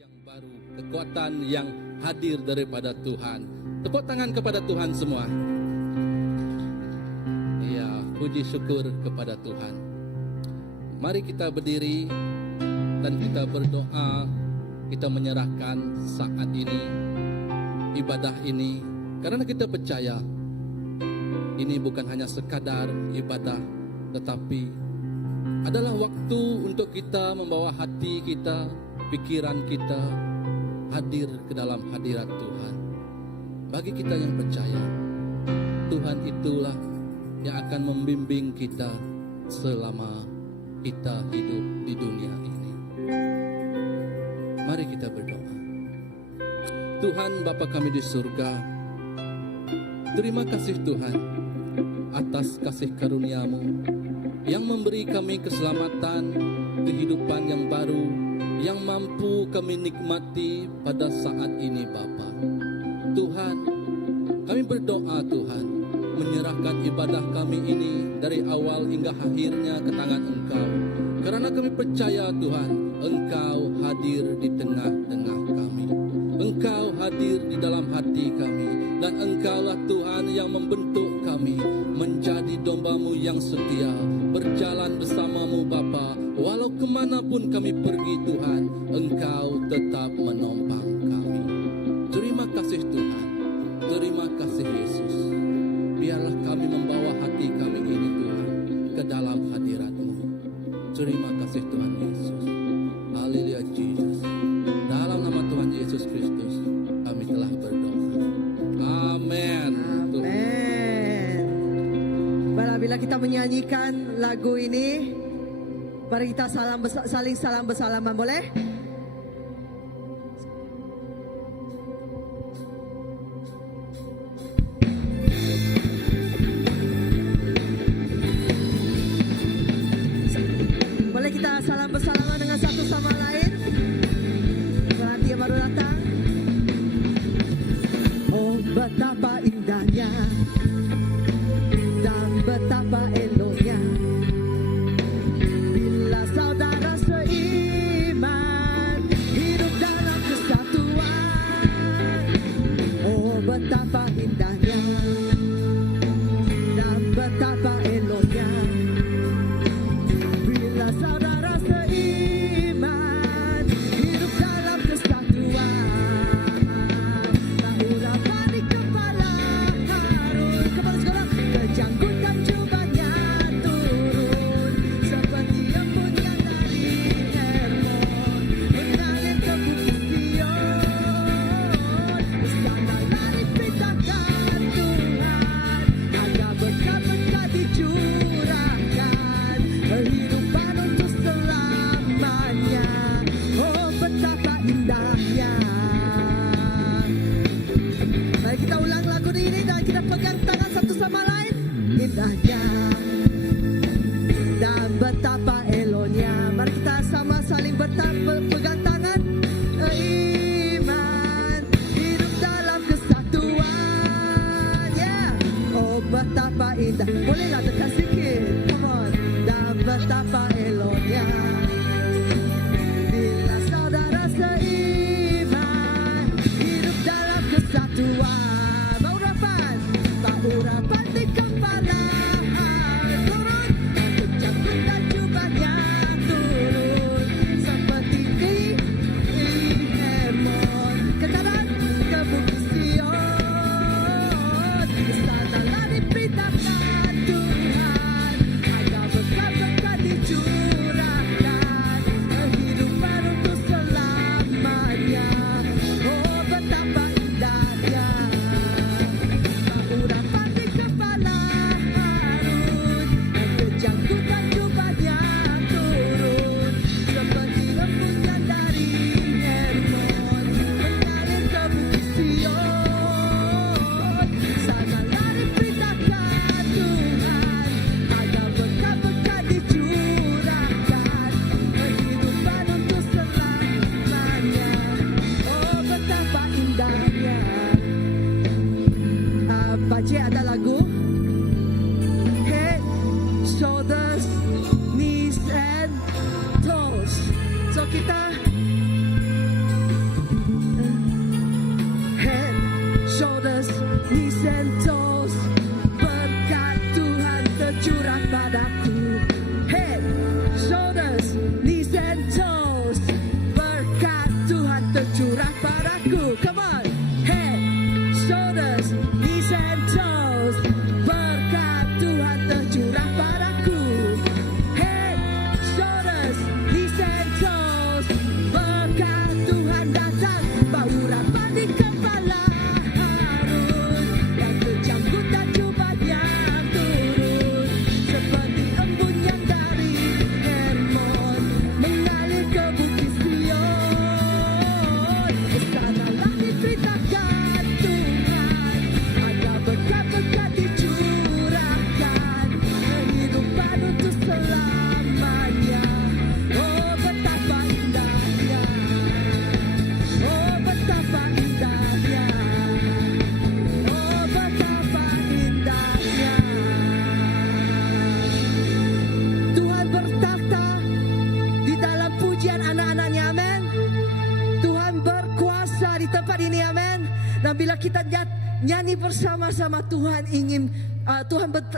yang baru, kekuatan yang hadir daripada Tuhan. Tepuk tangan kepada Tuhan semua. Iya, puji syukur kepada Tuhan. Mari kita berdiri dan kita berdoa. Kita menyerahkan saat ini, ibadah ini, karena kita percaya ini bukan hanya sekadar ibadah, tetapi adalah waktu untuk kita membawa hati kita, pikiran kita hadir ke dalam hadirat Tuhan. Bagi kita yang percaya, Tuhan itulah yang akan membimbing kita selama kita hidup di dunia ini. Mari kita berdoa. Tuhan Bapa kami di surga, terima kasih Tuhan atas kasih karunia-Mu yang memberi kami keselamatan, kehidupan yang baru, yang mampu kami nikmati pada saat ini Bapa. Tuhan, kami berdoa Tuhan, menyerahkan ibadah kami ini dari awal hingga akhirnya ke tangan Engkau. Karena kami percaya Tuhan, Engkau hadir di tengah-tengah kami. Engkau hadir di dalam hati kami. Dan Engkaulah Tuhan yang membentuk kami menjadi domba-Mu yang setia, berjalan bersama-Mu Bapa. Walau kemanapun kami pergi Tuhan, Engkau tetap menopang kami. Terima kasih Tuhan. Terima kasih Yesus. Biarlah kami membawa hati kami ini Tuhan ke dalam hadirat-Mu. Terima kasih Tuhan Yesus. Haleluya Jesus. Dalam nama Tuhan Yesus Kristus kami telah berdoa. Amin. Amin. Bila kita menyanyikan lagu ini, mari kita saling salam bersalaman, boleh? Boleh kita salam bersalaman dengan satu sama lain? Berarti yang baru datang. Oh betapa indahnya dan betapa eloknya bila saudara seiman hidup dalam kesatuan. Oh betapa indahnya dan betapa eloknya bila saudara seiman hidup dalam kesatuan. Tahulah balik kepala Harun, kepala sekolah, kejangkutan jubahnya turun seperti embun yang dari Hermon mengalir ke bukit Sion. Bersama lari perintahkan Tuhan agar berkat-berkat dicurahkan, kehidupan untuk selamanya. Oh betapa indahnya. Mari kita ulang lagu ini dan kita pegang tangan satu sama lain. Indahnya dan betapa eloknya. Mari kita sama saling pegang tangan. Iman hidup dalam kesatuan. Yeah. Oh betapa indah. Bolehlah tekan sikit. Come on. Dan betapa eloknya bila saudara seiman hidup dalam kesatuan. Baurapan di kepala turun, kejangkutan jubahnya turun seperti Hermon ke kanan ke bukit Sion. Kesanalah diperintahkan Tuhan agar berkat-berkat dicurahkan, kehidupan untuk selamanya. Oh betapa indahnya. Baurapan di kepala Harun, kejangkutan jubahnya turun seperti embun yang dari Hermon mengalir ke bukit Sion. Sanalah diperintahkan Tuhan agar berkat-berkat dicurahkan, kehidupan untuk selamanya. Oh betapa indahnya. Pakcik ada lagu Head, Shoulders, Knees and Toes. So kita shoulders, knees and toes. Berkat Tuhan tercurah padaku. Head, shoulders, knees and toes. Berkat Tuhan tercurah padaku. Come on. Head, shoulders, knees and toes. Berkat Tuhan tercurah padaku. Head, shoulders, knees and toes. Berkat Tuhan datang. Bau rapat di kepala Harun. Yang tercambut dan jubahnya turun. Seperti embun yang dari Hermon mengalir ke bukit Sion. Kesanalah diceritakan Tuhan. Ada berkat-berkat dicurahkan. Kehidupan untuk selamanya. Oh betapa indahnya. Oh betapa indahnya. Oh betapa indahnya. Tuhan bertakhta di dalam pujian anak-anaknya, amin. Tuhan berkuasa di tempat ini, amin. Dan bila kita nyanyi bersama-sama, Tuhan ingin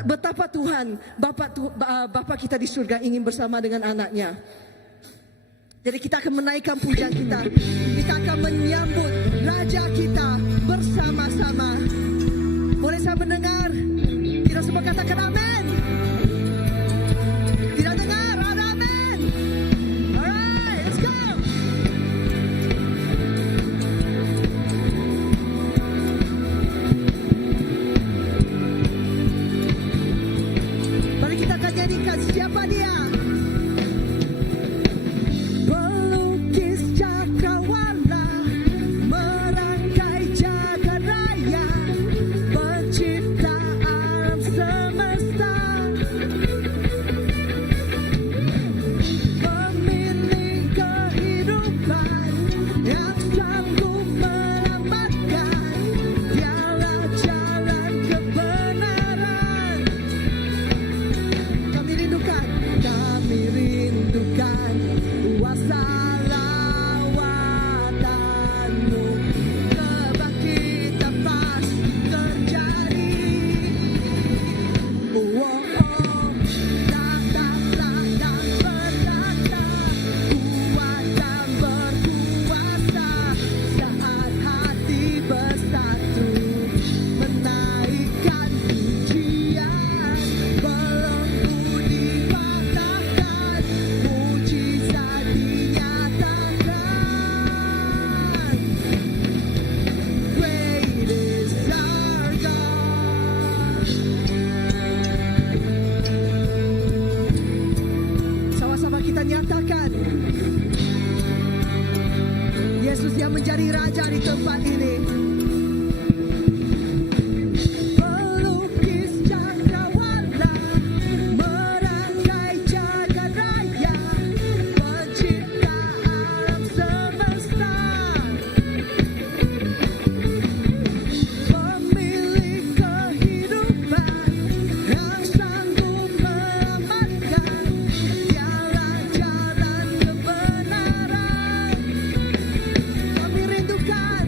betapa Tuhan Bapa kita di surga ingin bersama dengan anaknya. Jadi kita akan menaikkan pujian kita. Kita akan menyambut Raja kita bersama-sama. Boleh saya mendengar? Kita semua katakan amin. Tidak dengar? Ada amin. Alright, let's go. Mari kita akan nyanyikan siapa dia. Pelukis cakrawala, merangkai jagat raya, pencipta alam semesta, pemilik kehidupan yang sanggup menyelamatkan. Dialah jalan kebenaran. Kami rindukan kuasa lawatanmu. Kebangkitan pasti terjadi. Oh, oh, datanglah dan berkata, kuat dan berkuasa. Saat hati bersatu, menaikkan pujian. Belenggu dipatahkan, mujizat dinyatakan. Great is our God. Sama-sama kita nyatakan, Yesus yang menjadi Raja di tempat ini. Pelukis cakrawala, merangkai jagat raya, pencipta alam semesta, pemilik kehidupan yang sanggup menyelamatkan. Dialah jalan kebenaran. Kami rindukan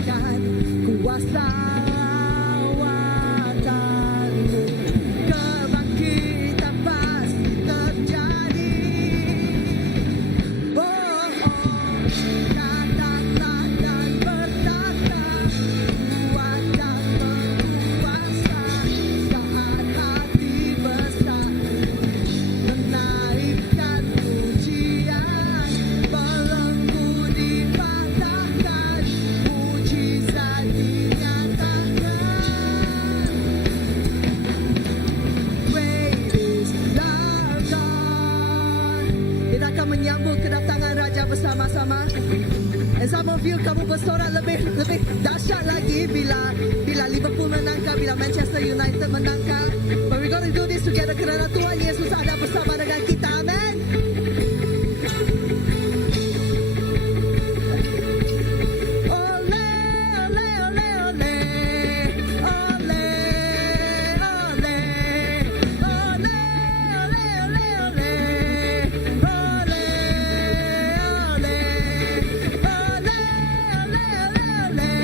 kan kuasa lawatanmu. Kebangkitan pasti terjadi. Oh, oh, datanglah dan bertakhta, kuat dan berkuasa. Saat hati bersatu, menaikkan pujian. Belenggu dipatahkan, mujizat dinyatakan. Great is our God. Kita akan menyambut kedatangan Raja bersama-sama. And some of you, kamu bersorak lebih dahsyat lagi bila Liverpool menangkah, bila Manchester United menangkah. But we're going to do this together kerana Tuhan Yesus ada bersama dengan kita. Amen. Ole, ole, ole, ole. Ole, ole. Ole, ole, ole, ole. Ole, ole. Ole, ole, ole, ole.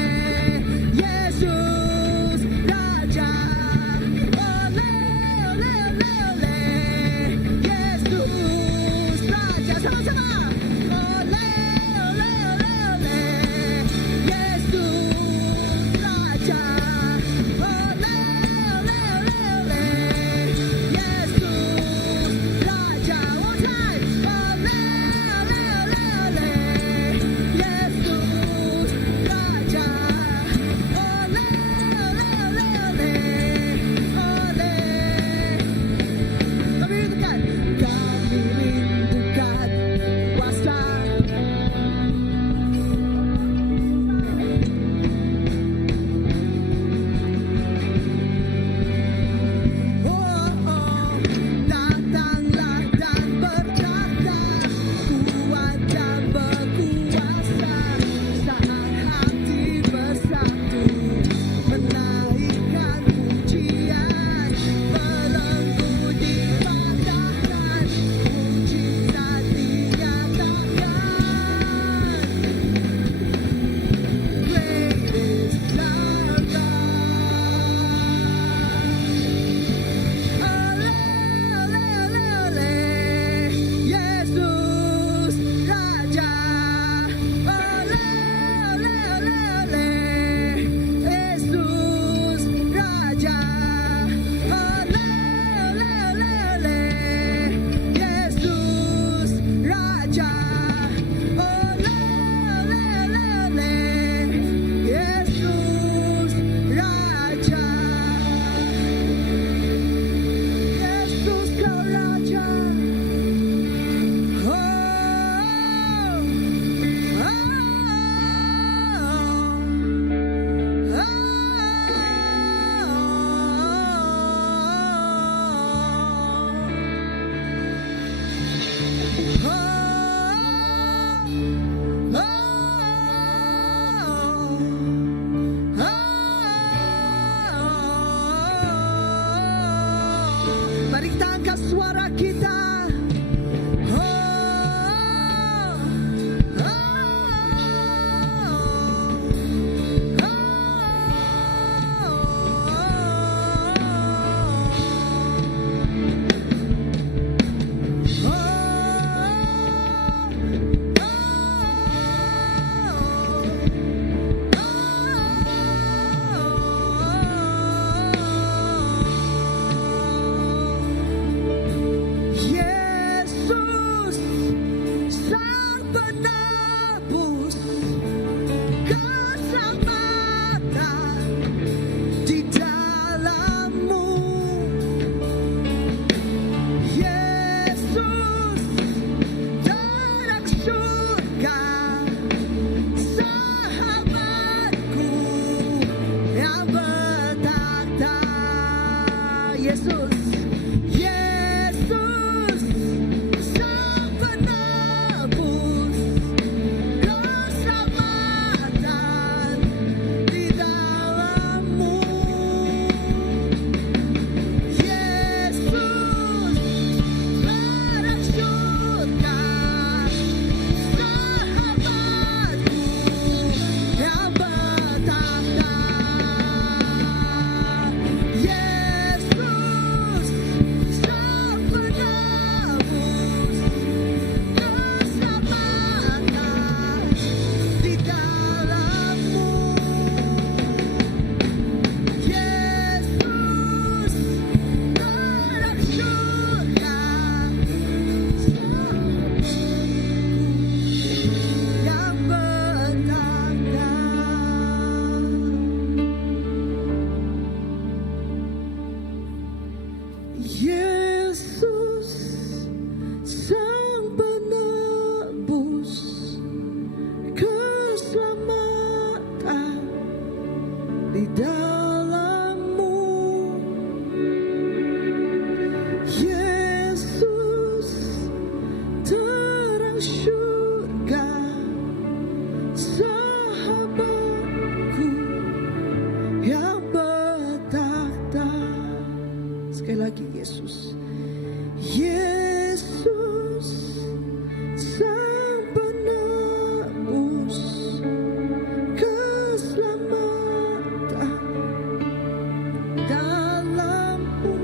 Yesus. Yesus, Sang Penebus, keselamatan di dalam-Mu. Yesus, terang surga, sahabatku yang bertahta. Yesus, Sang Penebus, keselamatan di dalam-Mu. Yesus, terang surga, sahabatku yang bertahta. Yesus, Sang Penebus, keselamatan di dalam-Mu. Yesus, terang surga, sahabatku yang bertahta. Sekali lagi, Yesus. Yesus, Sang Penebus, keselamatan dalam-Mu.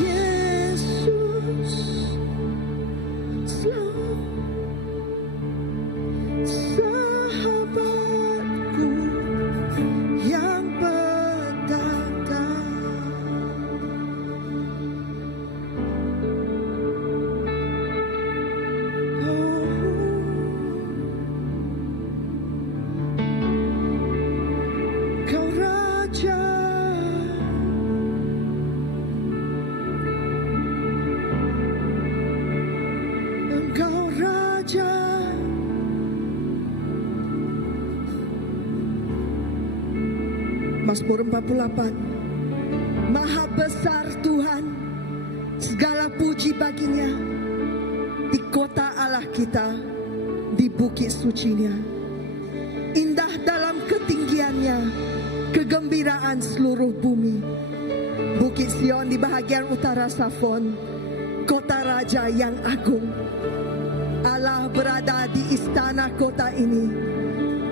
Yesus, sahabatku yang bertahta. Kau Raja, Engkau Raja, Mazmur 48. Maha besar Tuhan, segala puji baginya di kota Allah kita, di bukit sucinya. Indah dalam ketinggiannya, kegembiraan seluruh bumi. Bukit Sion di bahagian utara Safon, kota raja yang agung. Allah berada di istana kota ini.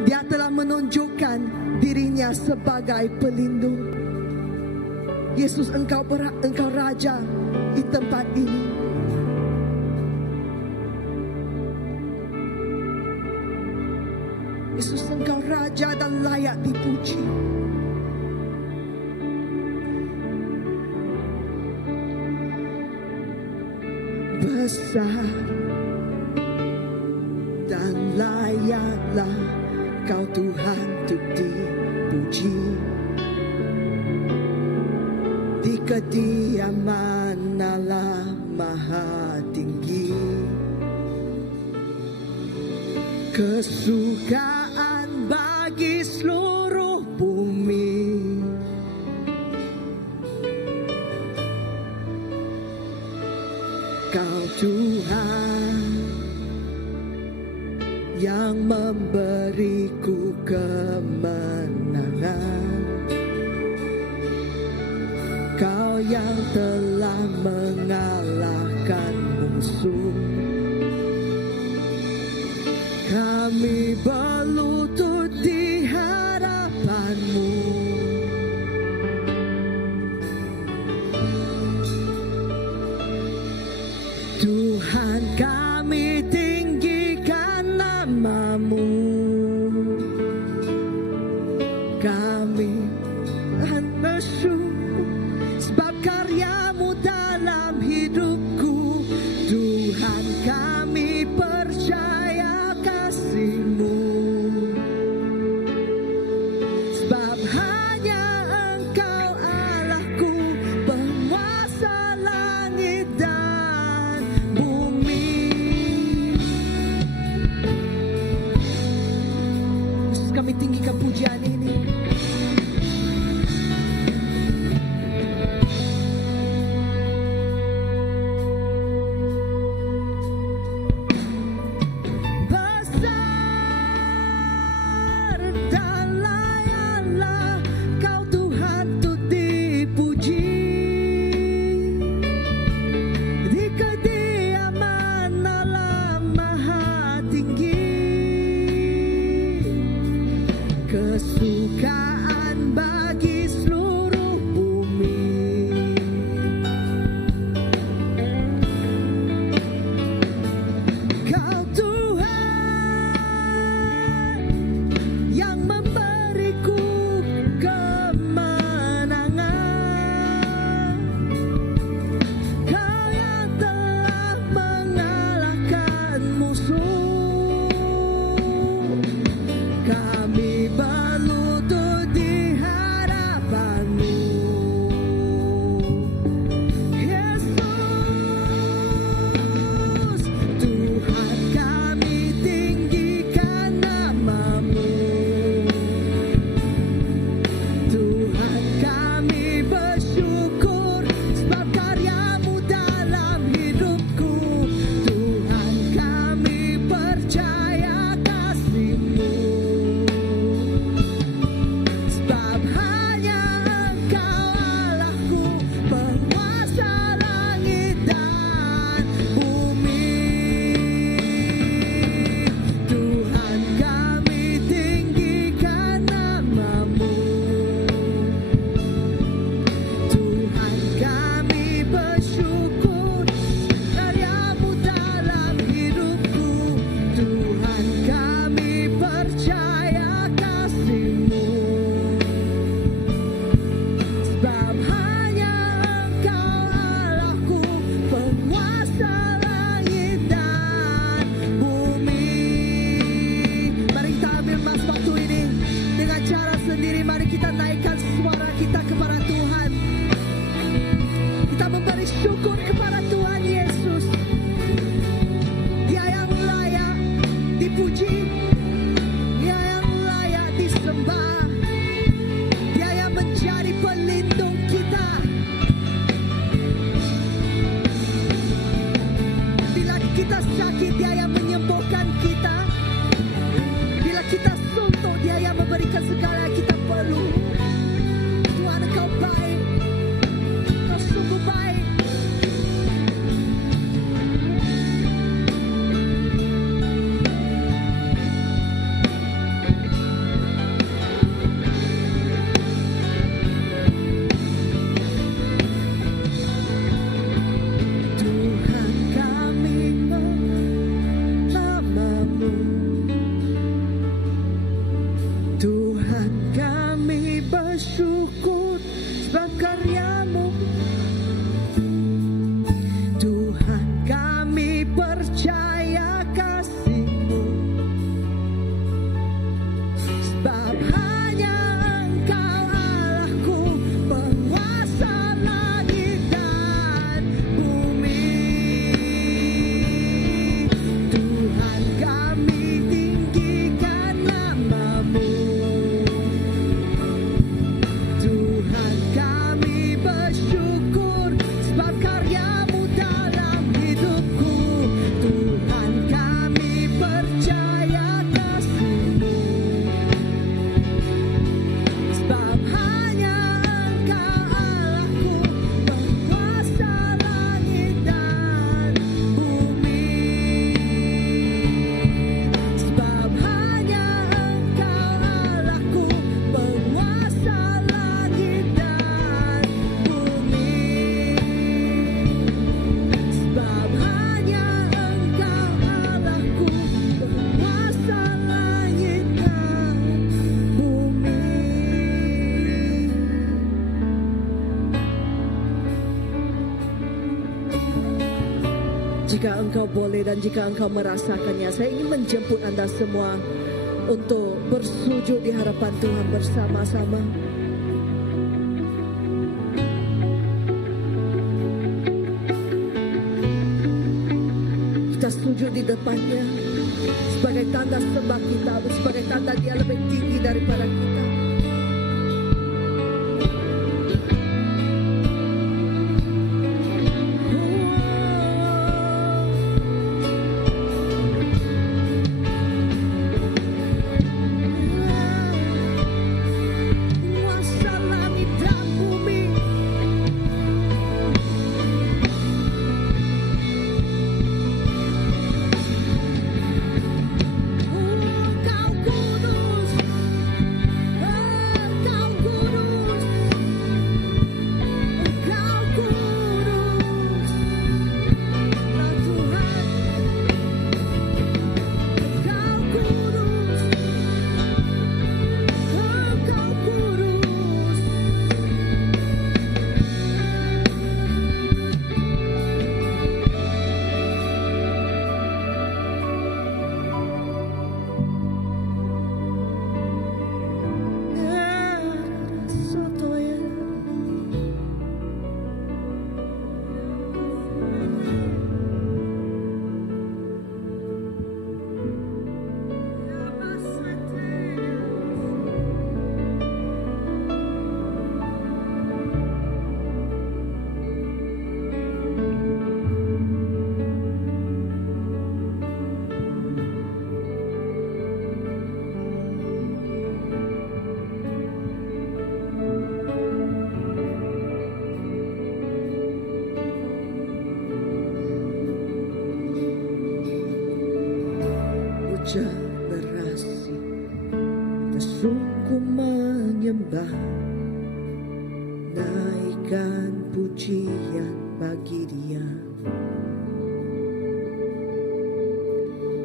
Dia telah menunjukkan dirinya sebagai pelindung. Yesus, engkau raja di tempat ini. Yesus, engkau raja dan layak dipuji. Besar dan layaklah Kau Tuhan untuk dipuji. Di kediaman Allah Maha Tinggi, kesukaan bagi seluruh bumi. Kau Tuhan yang memberiku kemenangan. Kau yang telah mengalahkan musuh. Kami berlutut di hadapan-Mu. Tuhan, kami tinggikan nama-Mu. Kami akan bersyukur sebab karya-Mu dalam hidupku. Tuhan, kami percaya kasih-Mu, sebab hanya Engkau Allahku, penguasa langit dan bumi. Yesus, kami tinggikan pujian ini. kemuliaan bagi seluruh bumi. Kau Tuhan yang memberiku kemenangan. Kau yang telah mengalahkan musuh. Kami berlutut di hadapan-Mu, Yesus. Tuhan, kami tinggikan nama-Mu. Tuhan, kami bersyukur sebab karya-Mu dalam hidupku. Tuhan, kami percaya kasih-Mu. Sebab hanya Engkau Allahku, penguasa langit dan bumi. Tuhan, kami tinggikan nama-Mu. Tuhan, kami bersyukur karya-Mu dalam hidupku. Tuhan, kami percaya kasih-Mu. Sebab hanya Engkau Allahku, penguasa langit dan bumi. Mari kita ambil mas waktu ini dengan cara sendiri. Mari kita naikkan suara kita kepada Tuhan. Kita memberi syukur kepada Tuhan Yesus. Dia yang layak dipuji, Dia yang layak disembah, Dia yang menjadi pelindung kita. Bila kita sakit, Dia yang menyembuhkan kita. Bila kita suntuk, Dia yang memberikan segala yang kita perlu. Tuhan, Engkau baik, Engkau sungguh baik. Tuhan, kami nama-Mu. Tuhan, kami bersyukur sebab karya-Mu. Tuhan, kami percaya kasih-Mu. Sebab hanya Engkau Allahku, penguasa langit dan bumi. Tuhan, kami tinggikan nama-Mu. Tuhan, kami bersyukur sebab karya-Mu dalam hidupku. Tuhan, kami percaya kasih-Mu. Sebab hanya Engkau Allahku, penguasa langit dan bumi. Sebab hanya Engkau Allahku, penguasa langit dan bumi. Sebab hanya Engkau Allahku, penguasa langit dan bumi. Jika engkau boleh dan jika engkau merasakannya, saya ingin menjemput Anda semua untuk bersujud di hadapan Tuhan bersama-sama. Kita sujud di depannya sebagai tanda sembah kita, sebagai tanda Dia lebih tinggi daripada kita. Penguasa langit dan bumi. Kau kudus, menyembah, naikkan pujian bagi Dia.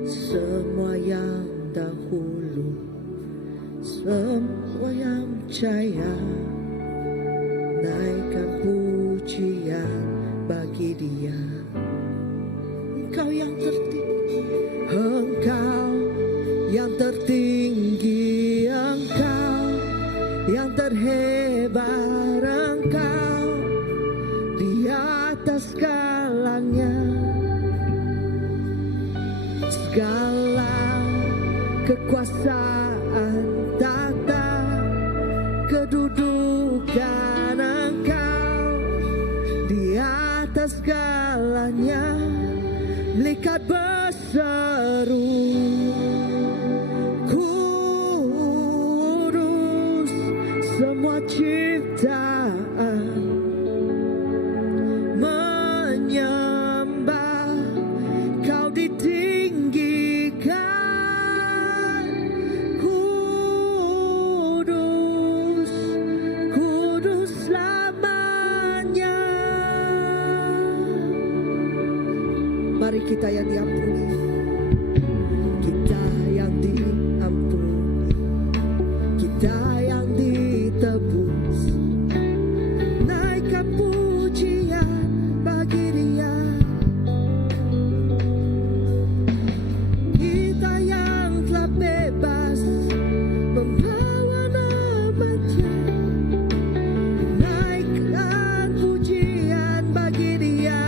Semua yang dahulu, semua yang jaya, naikkan pujian bagi Dia. Engkau yang tertinggi, Engkau yang tertinggi, Engkau yang terhebat, Engkau di atas segalanya. Segala kekuasaan, tata kedudukan, Engkau di atas segalanya. Melekat berseru, kudus, semua ciptaan menyembah, Kau ditinggikan. Kudus, kudus selamanya. Mari kita yang diampuni, kita yang diampuni, kita yang ditebus, naikkan pujian bagi Dia. Kita yang telah bebas membawa nama-Nya, naikkan pujian bagi Dia.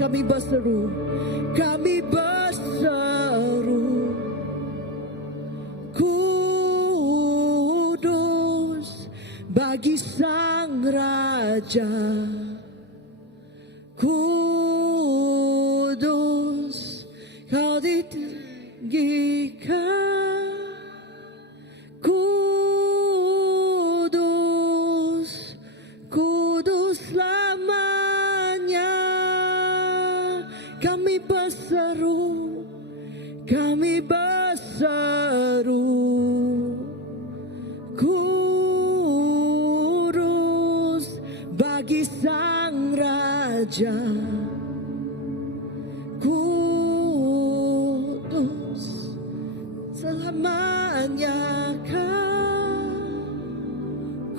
kami berseru, kudus bagi Sang Raja, kudus kau ditinggikan, kudus, kudus selamanya. Kami berseru, kudus bagi Sang Raja, kudus selamanya kau,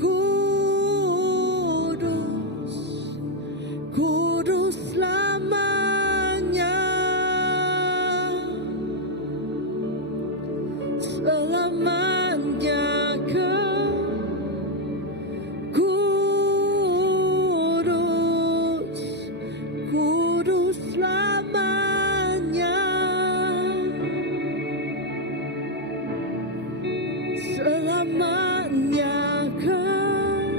kudus, kudus selamanya, selamanya kau, kudus, kudus selamanya, selamanya kau,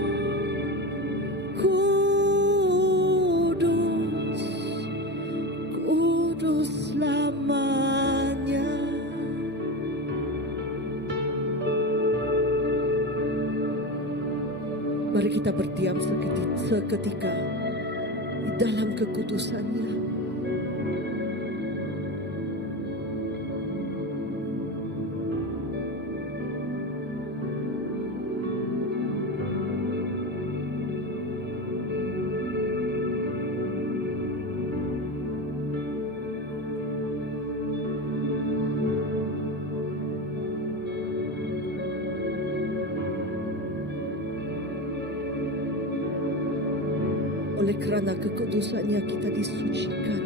kudus, kudus selamanya. Mari kita berdiam seketika di dalam kekudusannya. Oleh kerana kekudusannya kita disucikan.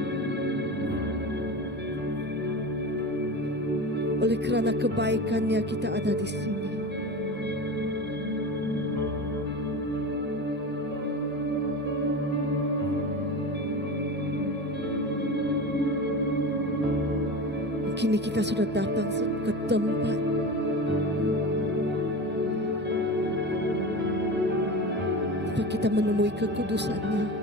Oleh kerana kebaikannya kita ada di sini. Kini kita sudah datang ke tempat kita menemui kekudusannya.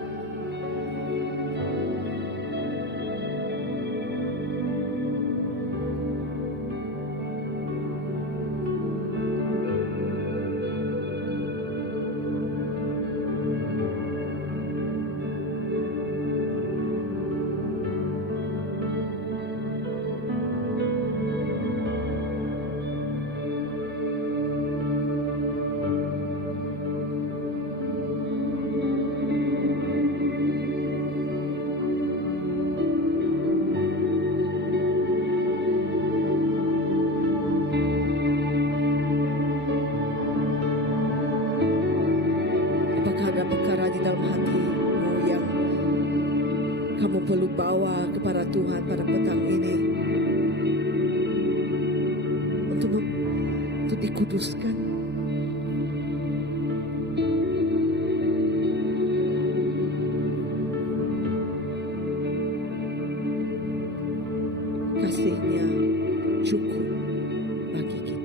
Ada perkara di dalam hatimu yang kamu perlu bawa kepada Tuhan pada petang ini untuk dikuduskan. Kasih-Nya cukup bagi kita.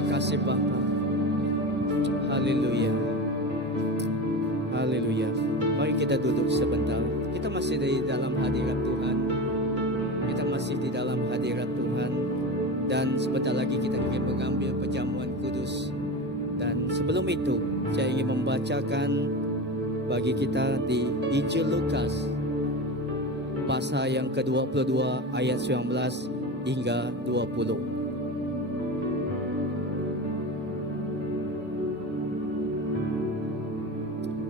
Terima kasih Bapa. Haleluya. Haleluya. Mari kita duduk sebentar. Kita masih di dalam hadirat Tuhan. Kita masih di dalam hadirat Tuhan. Dan sebentar lagi kita ingin mengambil perjamuan kudus. Dan sebelum itu, saya ingin membacakan bagi kita di Injil Lukas pasal yang ke-22 ayat 19 hingga 20.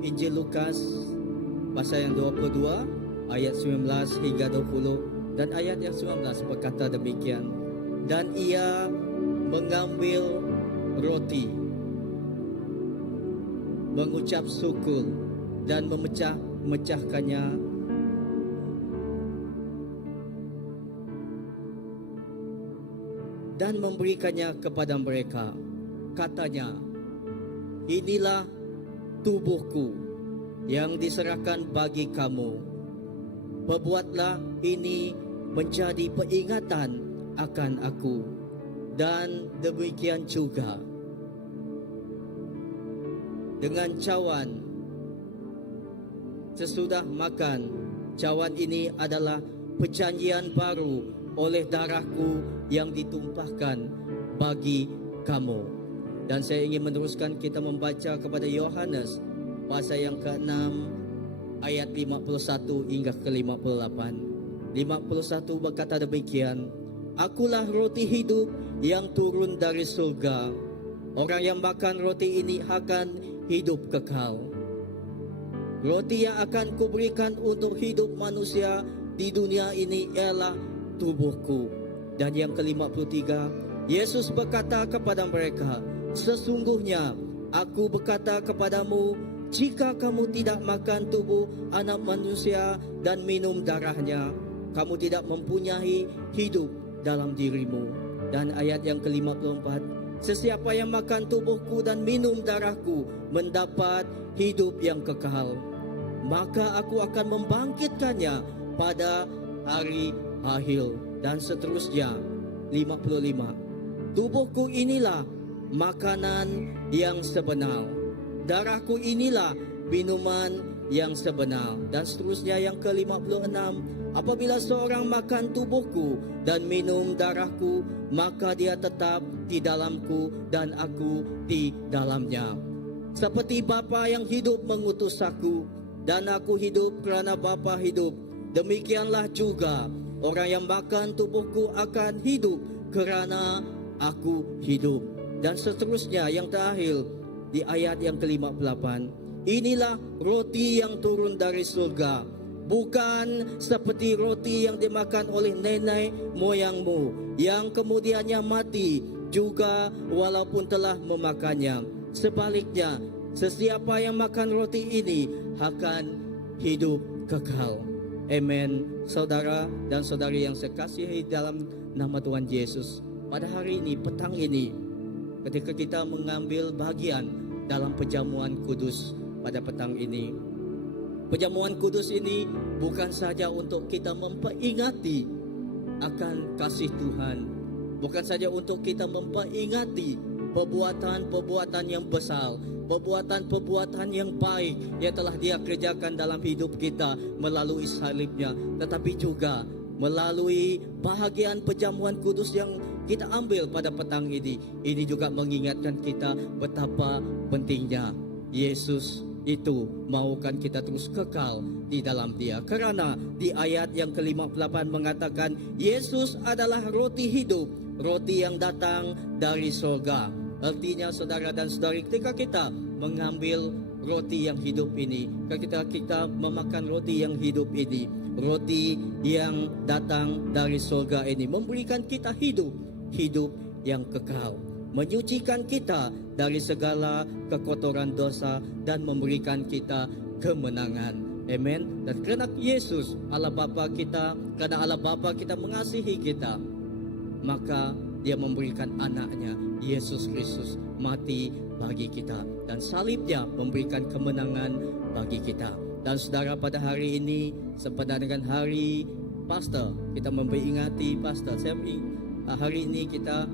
Injil Lukas pasal yang 22 ayat 19 hingga 20, dan ayat yang 19 berkata demikian. Dan ia mengambil roti, mengucap syukur dan memecahkannya dan memberikannya kepada mereka. Katanya, inilah tubuhku yang diserahkan bagi kamu. Perbuatlah ini menjadi peringatan akan aku. Dan demikian juga dengan cawan sesudah makan. Cawan ini adalah perjanjian baru oleh darahku yang ditumpahkan bagi kamu. Dan saya ingin meneruskan kita membaca kepada Yohanes pasal yang ke-6 ayat 51 hingga ke-58. 51 berkata demikian. Akulah roti hidup yang turun dari surga. Orang yang makan roti ini akan hidup kekal. Roti yang akan kuberikan untuk hidup manusia di dunia ini ialah tubuhku. Dan yang ke-53, Yesus berkata kepada mereka, sesungguhnya aku berkata kepadamu, jika kamu tidak makan tubuh anak manusia dan minum darahnya, kamu tidak mempunyai hidup dalam dirimu. Dan ayat yang ke-54, sesiapa yang makan tubuhku dan minum darahku mendapat hidup yang kekal, maka aku akan membangkitkannya pada hari akhir. Dan seterusnya. 55, tubuhku inilah makanan yang sebenar, darahku inilah minuman yang sebenar. Dan seterusnya yang ke-56, apabila seorang makan tubuhku dan minum darahku, maka dia tetap di dalamku dan aku di dalamnya. Seperti Bapa yang hidup mengutus aku, dan aku hidup kerana Bapa hidup, demikianlah juga orang yang makan tubuhku akan hidup kerana aku hidup. Dan seterusnya yang terakhir di ayat yang ke-58, inilah roti yang turun dari surga, bukan seperti roti yang dimakan oleh nenek moyangmu yang kemudiannya mati juga walaupun telah memakannya. Sebaliknya, sesiapa yang makan roti ini akan hidup kekal. Amen. Saudara dan saudari yang saya kasihi dalam nama Tuhan Yesus, pada hari ini, petang ini, ketika kita mengambil bagian dalam perjamuan kudus pada petang ini, perjamuan kudus ini bukan saja untuk kita memperingati akan kasih Tuhan, bukan saja untuk kita memperingati perbuatan-perbuatan yang besar, perbuatan-perbuatan yang baik yang telah Dia kerjakan dalam hidup kita melalui salibnya, tetapi juga melalui bahagian perjamuan kudus yang kita ambil pada petang ini. Ini juga mengingatkan kita betapa pentingnya Yesus itu maukan kita terus kekal di dalam Dia. Karena di ayat yang ke-58 mengatakan, Yesus adalah roti hidup, roti yang datang dari surga. Artinya saudara dan saudari, ketika kita mengambil roti yang hidup ini, ketika kita memakan roti yang hidup ini, roti yang datang dari surga ini memberikan kita hidup yang kekal, menyucikan kita dari segala kekotoran dosa dan memberikan kita kemenangan. Amen. Dan kerana Yesus Allah Bapa kita, kerana Allah Bapa kita mengasihi kita, maka Dia memberikan anaknya Yesus Kristus mati bagi kita, dan salibnya memberikan kemenangan bagi kita. Dan saudara, pada hari ini sepadan dengan hari Pastor, kita memperingati Pastor. Saya hari ini kita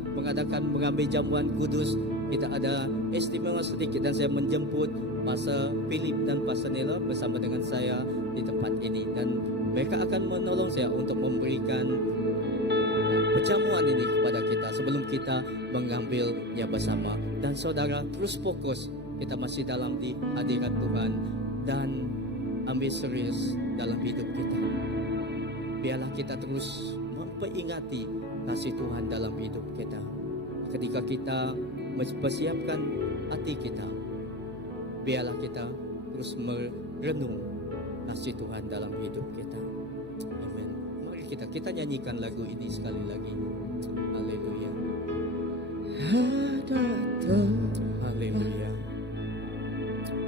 mengambil jamuan kudus. Kita ada istimewa sedikit dan saya menjemput Pastor Philip dan Pastor Nela bersama dengan saya di tempat ini, dan mereka akan menolong saya untuk memberikan perjamuan ini kepada kita sebelum kita mengambilnya bersama. Dan saudara terus fokus, kita masih dalam di hadirat Tuhan, dan ambil serius dalam hidup kita. Biarlah kita terus memperingati kasih Tuhan dalam hidup kita. Ketika kita mempersiapkan hati kita, biarlah kita terus merenung kasih Tuhan dalam hidup kita. Amin. Mari kita nyanyikan lagu ini sekali lagi. Haleluya. Ada Haleluya.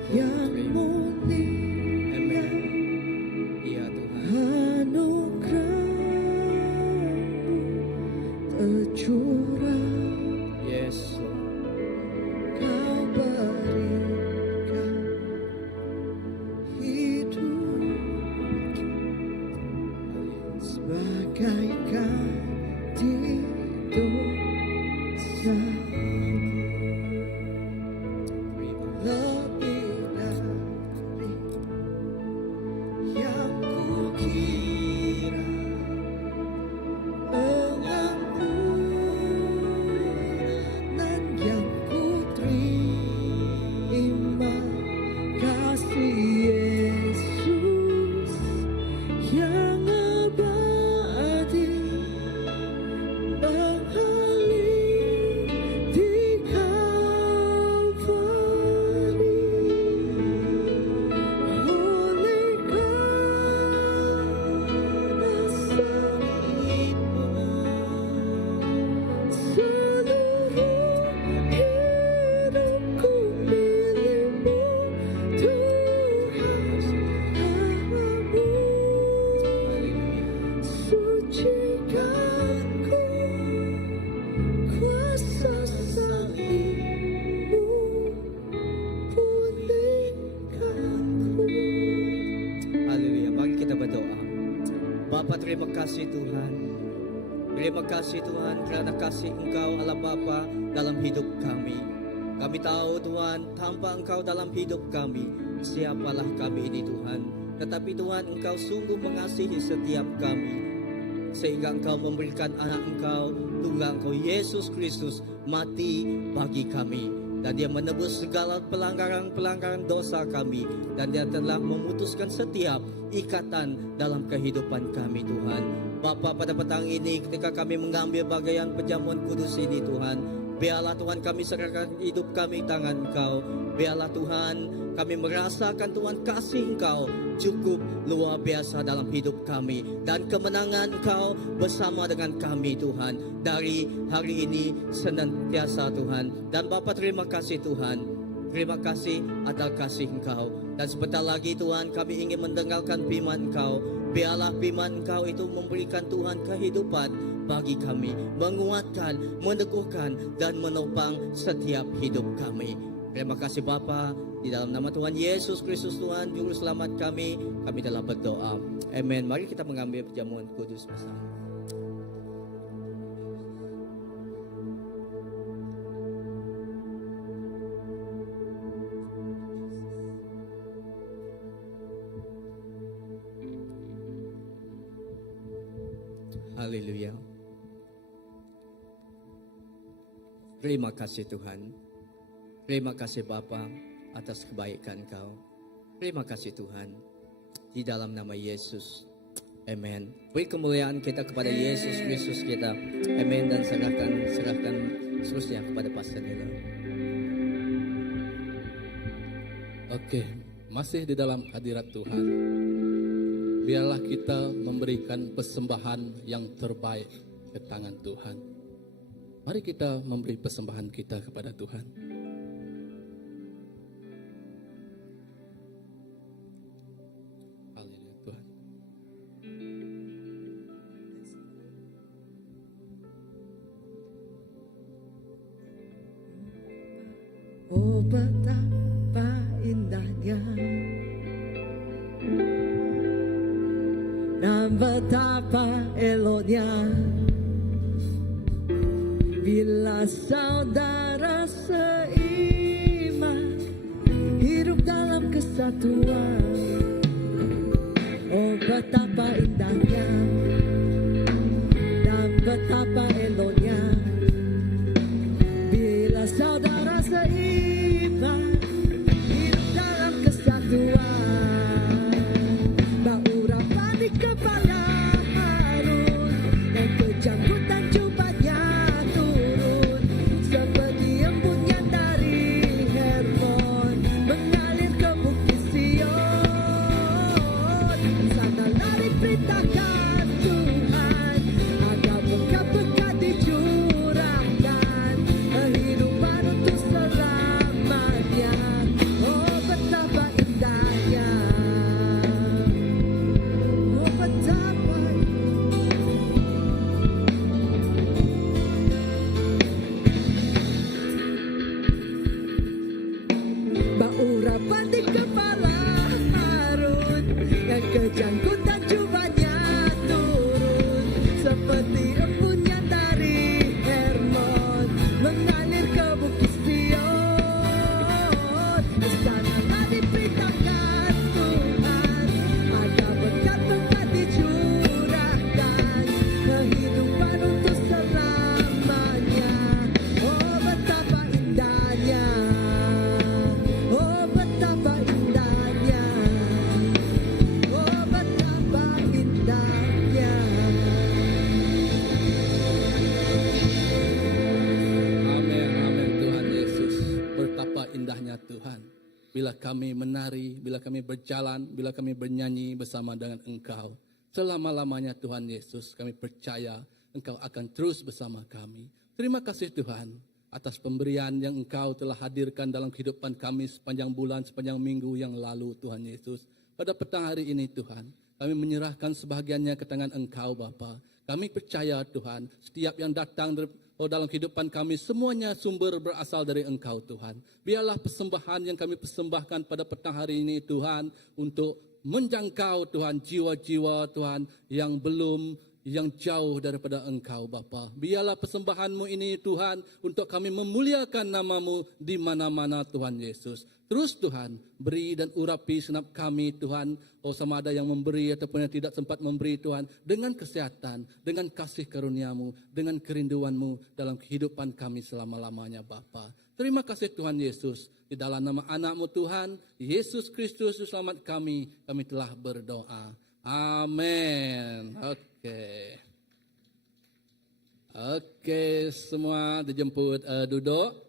yang mulia, Amen. Iya Tuhan. anugerah-Mu tercurah, Yes. Kau berikan hidup sebagaikan di dosa, lebih dari yang kukira, pengampunan yang kuterima, kasih Yesus yang abadi mengalir di Kalvari. Oleh karena salibmu, seluruh hidupku milikmu, Tuhan Allahmu. Sucikanku, kuasa salibmu, pulihkanku. Haleluya. Mari kita berdoa. Bapa, terima kasih Tuhan. Terima kasih Tuhan kerana kasih Engkau Allah Bapa dalam hidup kami. Kami tahu Tuhan, tanpa Engkau dalam hidup kami, siapalah kami ini Tuhan. Tetapi Tuhan, Engkau sungguh mengasihi setiap kami, sehingga Engkau memberikan anak Engkau, tunggal Engkau Yesus Kristus mati bagi kami, dan Dia menebus segala pelanggaran dosa kami, dan Dia telah memutuskan setiap ikatan dalam kehidupan kami Tuhan. Bapa, pada petang ini ketika kami mengambil bagian perjamuan kudus ini Tuhan, biarlah Tuhan kami serahkan hidup kami tangan Engkau. Biarlah Tuhan kami merasakan Tuhan kasih Engkau cukup luar biasa dalam hidup kami, dan kemenangan Engkau bersama dengan kami Tuhan dari hari ini senantiasa Tuhan. Dan Bapa, terima kasih Tuhan, terima kasih atas kasih Engkau. Dan sebentar lagi Tuhan kami ingin mendengarkan firman Engkau. Biarlah firman Engkau itu memberikan Tuhan kehidupan bagi kami, menguatkan, meneguhkan, dan menopang setiap hidup kami. Terima kasih Bapa, di dalam nama Tuhan Yesus Kristus Tuhan Juru Selamat kami telah berdoa. Amin. Mari kita mengambil perjamuan kudus bersama. Haleluya. Terima kasih Tuhan. Terima kasih Bapa atas kebaikan Kau. Terima kasih Tuhan. Di dalam nama Yesus. Amin. Beri kemuliaan kita kepada Yesus Kristus kita. Amin. Dan serahkan seterusnya kepada Pastor Nela. Oke, masih di dalam hadirat Tuhan. Biarlah kita memberikan persembahan yang terbaik ke tangan Tuhan. Mari kita memberi persembahan kita kepada Tuhan. Haleluya Tuhan. Oh, betapa indahnya dan betapa eloknya saudara seiman, hidup dalam kesatuan. Oh betapa indahnya dan betapa eloknya bila saudara seiman, hidup dalam kesatuan. Berurapan di kepala Harun dan kejangkutan jubahnya turun seperti embunnya dari Hermon mengalir ke bukit Sion. Sanalah diperintahkan Tuhan agar berkat-berkat dicurahkan, kehidupan untuk selamanya. Oh betapa indahnya, oh betapa berurapan di kepala Harun dan kejangkutan jubahnya turun seperti embunnya dari Hermon mengalir ke bukit Sion. Sanalah diperintahkan Tuhan agar berkat-berkat dicurahkan, kehidupan untuk selamanya. Oh betapa indahnya, oh betapa indahnya, oh betapa indahnya. Amin, amin Tuhan Yesus. Betapa indahnya Tuhan. Bila kami menari, bila kami berjalan, bila kami bernyanyi bersama dengan Engkau. Selama-lamanya Tuhan Yesus, kami percaya Engkau akan terus bersama kami. Terima kasih Tuhan atas pemberian yang Engkau telah hadirkan dalam kehidupan kami sepanjang bulan, sepanjang minggu yang lalu Tuhan Yesus. Pada petang hari ini Tuhan, kami menyerahkan sebahagiannya ke tangan Engkau Bapa. Kami percaya Tuhan, setiap yang datang dalam kehidupan kami, semuanya sumber berasal dari Engkau Tuhan. Biarlah persembahan yang kami persembahkan pada petang hari ini Tuhan, untuk menjangkau Tuhan jiwa-jiwa Tuhan yang jauh daripada Engkau Bapa. Biarlah persembahanmu ini Tuhan, untuk kami memuliakan namamu di mana-mana Tuhan Yesus. Terus Tuhan, beri dan urapi senap kami Tuhan, sama ada yang memberi ataupun yang tidak sempat memberi Tuhan, dengan kesehatan, dengan kasih karuniamu, dengan kerinduanmu dalam kehidupan kami selama-lamanya Bapa. Terima kasih Tuhan Yesus, di dalam nama anakmu Tuhan, Yesus Kristus selamat kami telah berdoa. Amin. Oke, semua dijemput duduk.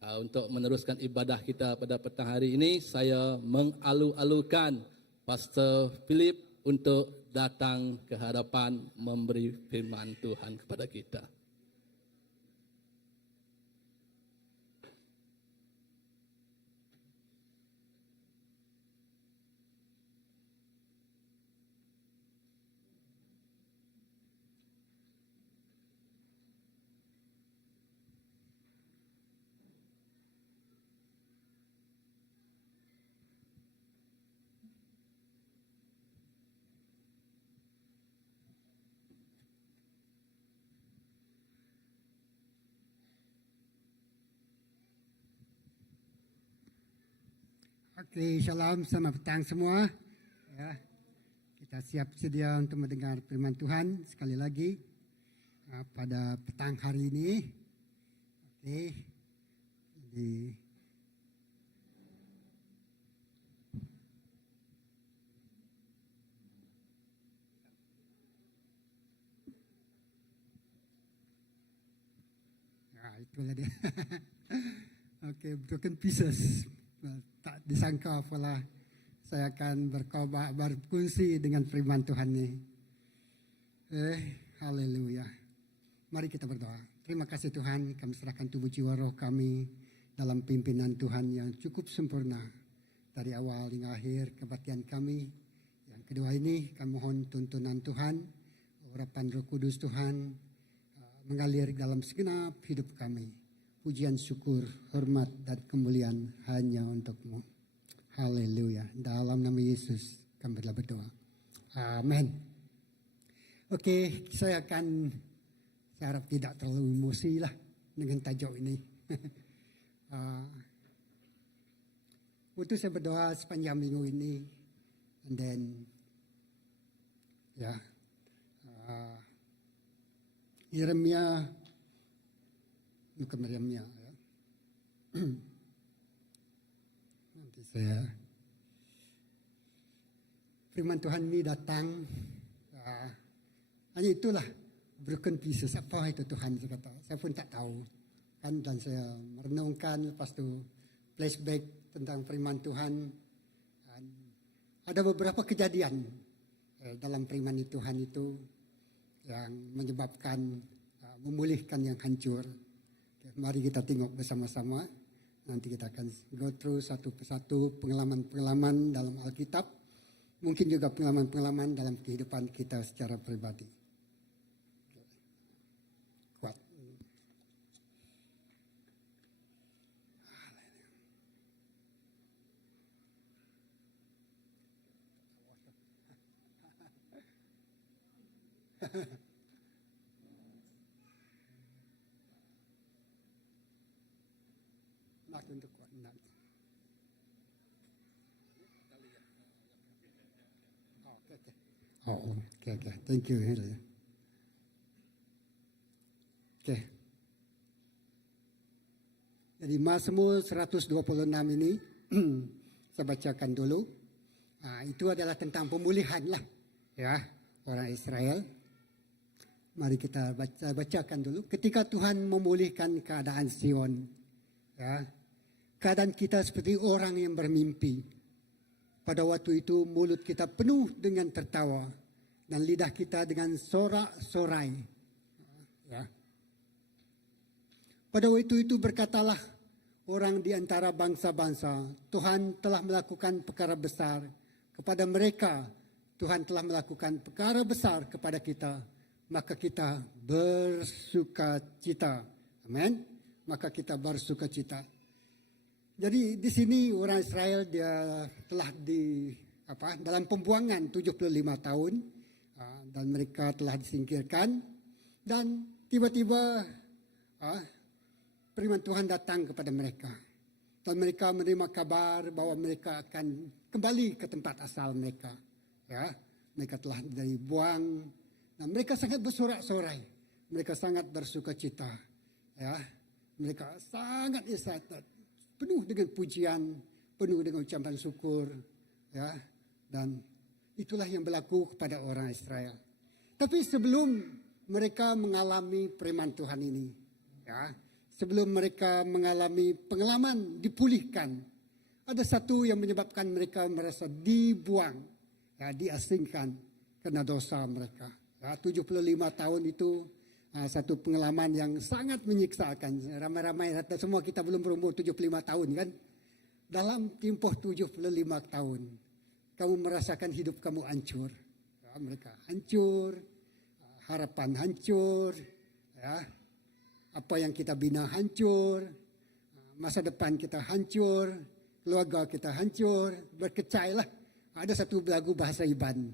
Untuk meneruskan ibadah kita pada petang hari ini, saya mengalu-alukan Pastor Philip untuk datang ke hadapan memberi firman Tuhan kepada kita. Oke, shalom, selamat petang semua. Ya, kita siap sedia untuk mendengar firman Tuhan sekali lagi pada petang hari ini. Oke, jadi itulah dia. Oke, broken pieces. Tak disangka pula saya akan berkongsi dengan firman Tuhan ini. Haleluya. Mari kita berdoa. Terima kasih Tuhan, kami serahkan tubuh jiwa roh kami dalam pimpinan Tuhan yang cukup sempurna. Dari awal hingga akhir kebaktian kami. Yang kedua ini kami mohon tuntunan Tuhan, urapan Roh Kudus Tuhan mengalir dalam segenap hidup kami. Pujian, syukur, hormat, dan kemuliaan hanya untuk-Mu. Haleluya. Dalam nama Yesus kami telah berdoa. Amin. Oke, saya harap tidak terlalu emosi lah. dengan tajuk ini. Waktu saya berdoa sepanjang minggu ini, and then Yeremia, bukan Yeremia, ya. Nanti saya, firman Tuhan ini datang, hanya itulah broken pieces, apa itu Tuhan, saya kata, saya pun tak tahu, kan, dan saya merenungkan, lepas itu flashback tentang firman Tuhan, dan ada beberapa kejadian dalam firman Tuhan itu yang menyebabkan memulihkan yang hancur. Mari kita tengok bersama-sama. Nanti kita akan go through satu persatu pengalaman-pengalaman dalam Alkitab. Mungkin juga pengalaman-pengalaman dalam kehidupan kita secara pribadi. Kuat. Nak untuk kuat, nak. Oh, okay. Thank you. Okay. Jadi Mazmur 126 ini saya bacakan dulu. Itu adalah tentang pemulihan lah, ya, orang Israel. Mari kita bacakan dulu. Ketika Tuhan memulihkan keadaan Sion, ya, keadaan kita seperti orang yang bermimpi. Pada waktu itu mulut kita penuh dengan tertawa dan lidah kita dengan sorak-sorai. Ya. Pada waktu itu berkatalah orang di antara bangsa-bangsa, Tuhan telah melakukan perkara besar kepada mereka. Tuhan telah melakukan perkara besar kepada kita. Maka kita bersukacita. Amin. Maka kita bersukacita. Jadi di sini orang Israel dia telah dalam pembuangan 75 tahun dan mereka telah disingkirkan dan tiba-tiba firman Tuhan datang kepada mereka dan mereka menerima kabar bahwa mereka akan kembali ke tempat asal mereka. Ya, mereka telah dibuang. Dan mereka sangat bersorak-sorai, mereka sangat bersukacita, ya, mereka sangat excited, penuh dengan pujian, penuh dengan ucapan syukur, ya, dan itulah yang berlaku kepada orang Israel. Tapi sebelum mereka mengalami firman Tuhan ini, ya, sebelum mereka mengalami pengalaman dipulihkan, ada satu yang menyebabkan mereka merasa dibuang, ya, diasingkan karena dosa mereka. 75 tahun itu satu pengalaman yang sangat menyiksakan. Ramai-ramai semua kita belum berumur 75 tahun kan. Dalam tempoh 75 tahun kamu merasakan hidup kamu hancur. Ya, mereka hancur, harapan hancur, ya. Apa yang kita bina hancur, masa depan kita hancur, keluarga kita hancur, berkecailah. Ada satu lagu bahasa Iban,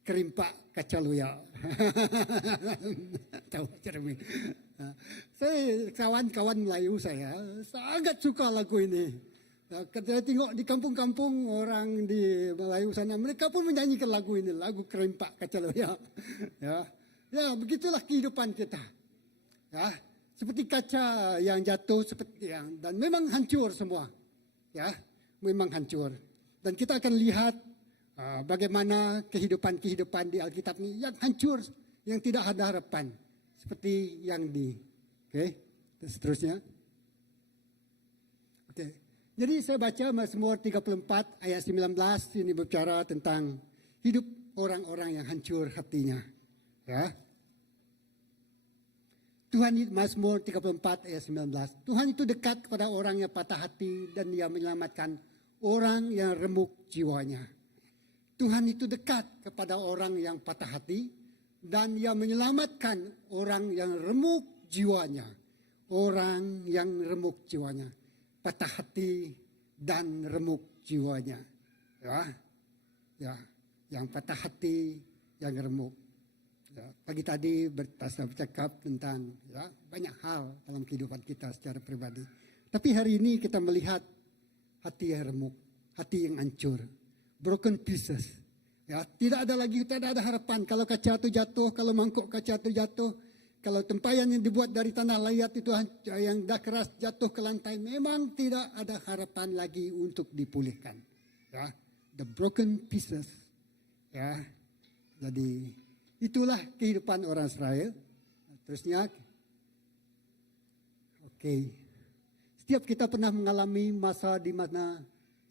kerimpak kacaluya. Tahu cermin. Saya kawan-kawan Melayu saya sangat suka lagu ini. Saya tengok di kampung-kampung orang di Melayu sana, mereka pun menyanyikan lagu ini, lagu kerimpak kacaluya. Ya, begitulah kehidupan kita. Ya, seperti kaca yang jatuh dan memang hancur semua. Ya, memang hancur. Dan kita akan lihat bagaimana kehidupan di Alkitab ini yang hancur, yang tidak ada harapan, seperti yang seterusnya. Jadi saya baca Mazmur 34 ayat 19 ini berbicara tentang hidup orang-orang yang hancur hatinya. Ya. Mazmur 34 ayat 19. Tuhan itu dekat kepada orang yang patah hati dan Dia menyelamatkan orang yang remuk jiwanya. Tuhan itu dekat kepada orang yang patah hati dan Dia menyelamatkan orang yang remuk jiwanya. Orang yang remuk jiwanya. Patah hati dan remuk jiwanya. Ya. Yang patah hati, yang remuk. Ya, pagi tadi bercakap tentang ya, banyak hal dalam kehidupan kita secara pribadi. Tapi hari ini kita melihat hati yang remuk, hati yang hancur, broken pieces. Ya, tidak ada harapan. Kalau kaca itu jatuh, kalau mangkuk kaca itu jatuh, kalau tempayan yang dibuat dari tanah liat itu yang dah keras jatuh ke lantai, memang tidak ada harapan lagi untuk dipulihkan. Ya, the broken pieces. Ya, jadi itulah kehidupan orang Israel. Terusnya, oke. Setiap kita pernah mengalami masa di mana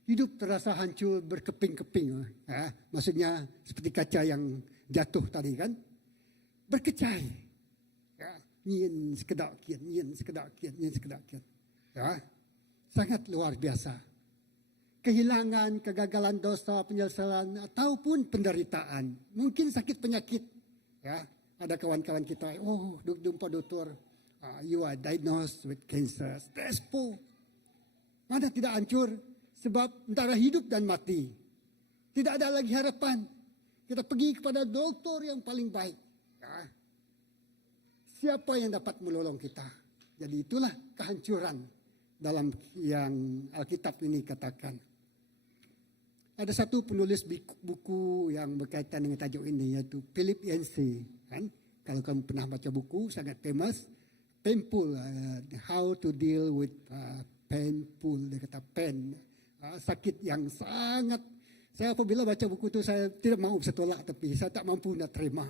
hidup terasa hancur berkeping-keping. Ya, maksudnya seperti kaca yang jatuh tadi kan. Berkecai. Ya, nyin sekedar kian, nyin sekedar kian, nyin sekedar kian. Ya, sangat luar biasa. Kehilangan, kegagalan dosa, penyesalan, ataupun penderitaan. Mungkin sakit penyakit. Ya, ada kawan-kawan kita, jumpa dokter, you are diagnosed with cancer. Stressful. Mana tidak hancur? Sebab antara hidup dan mati. Tidak ada lagi harapan. Kita pergi kepada dokter yang paling baik. Ya. Siapa yang dapat menolong kita? Jadi itulah kehancuran dalam yang Alkitab ini katakan. Ada satu penulis buku yang berkaitan dengan tajuk ini, yaitu Philip Yancey. Kan? Kalau kamu pernah baca buku, sangat famous. Painful, how to deal with painful, dia kata pain. Sakit yang sangat, saya apabila baca buku itu saya tidak mau setolak, tapi saya tak mampu nak terima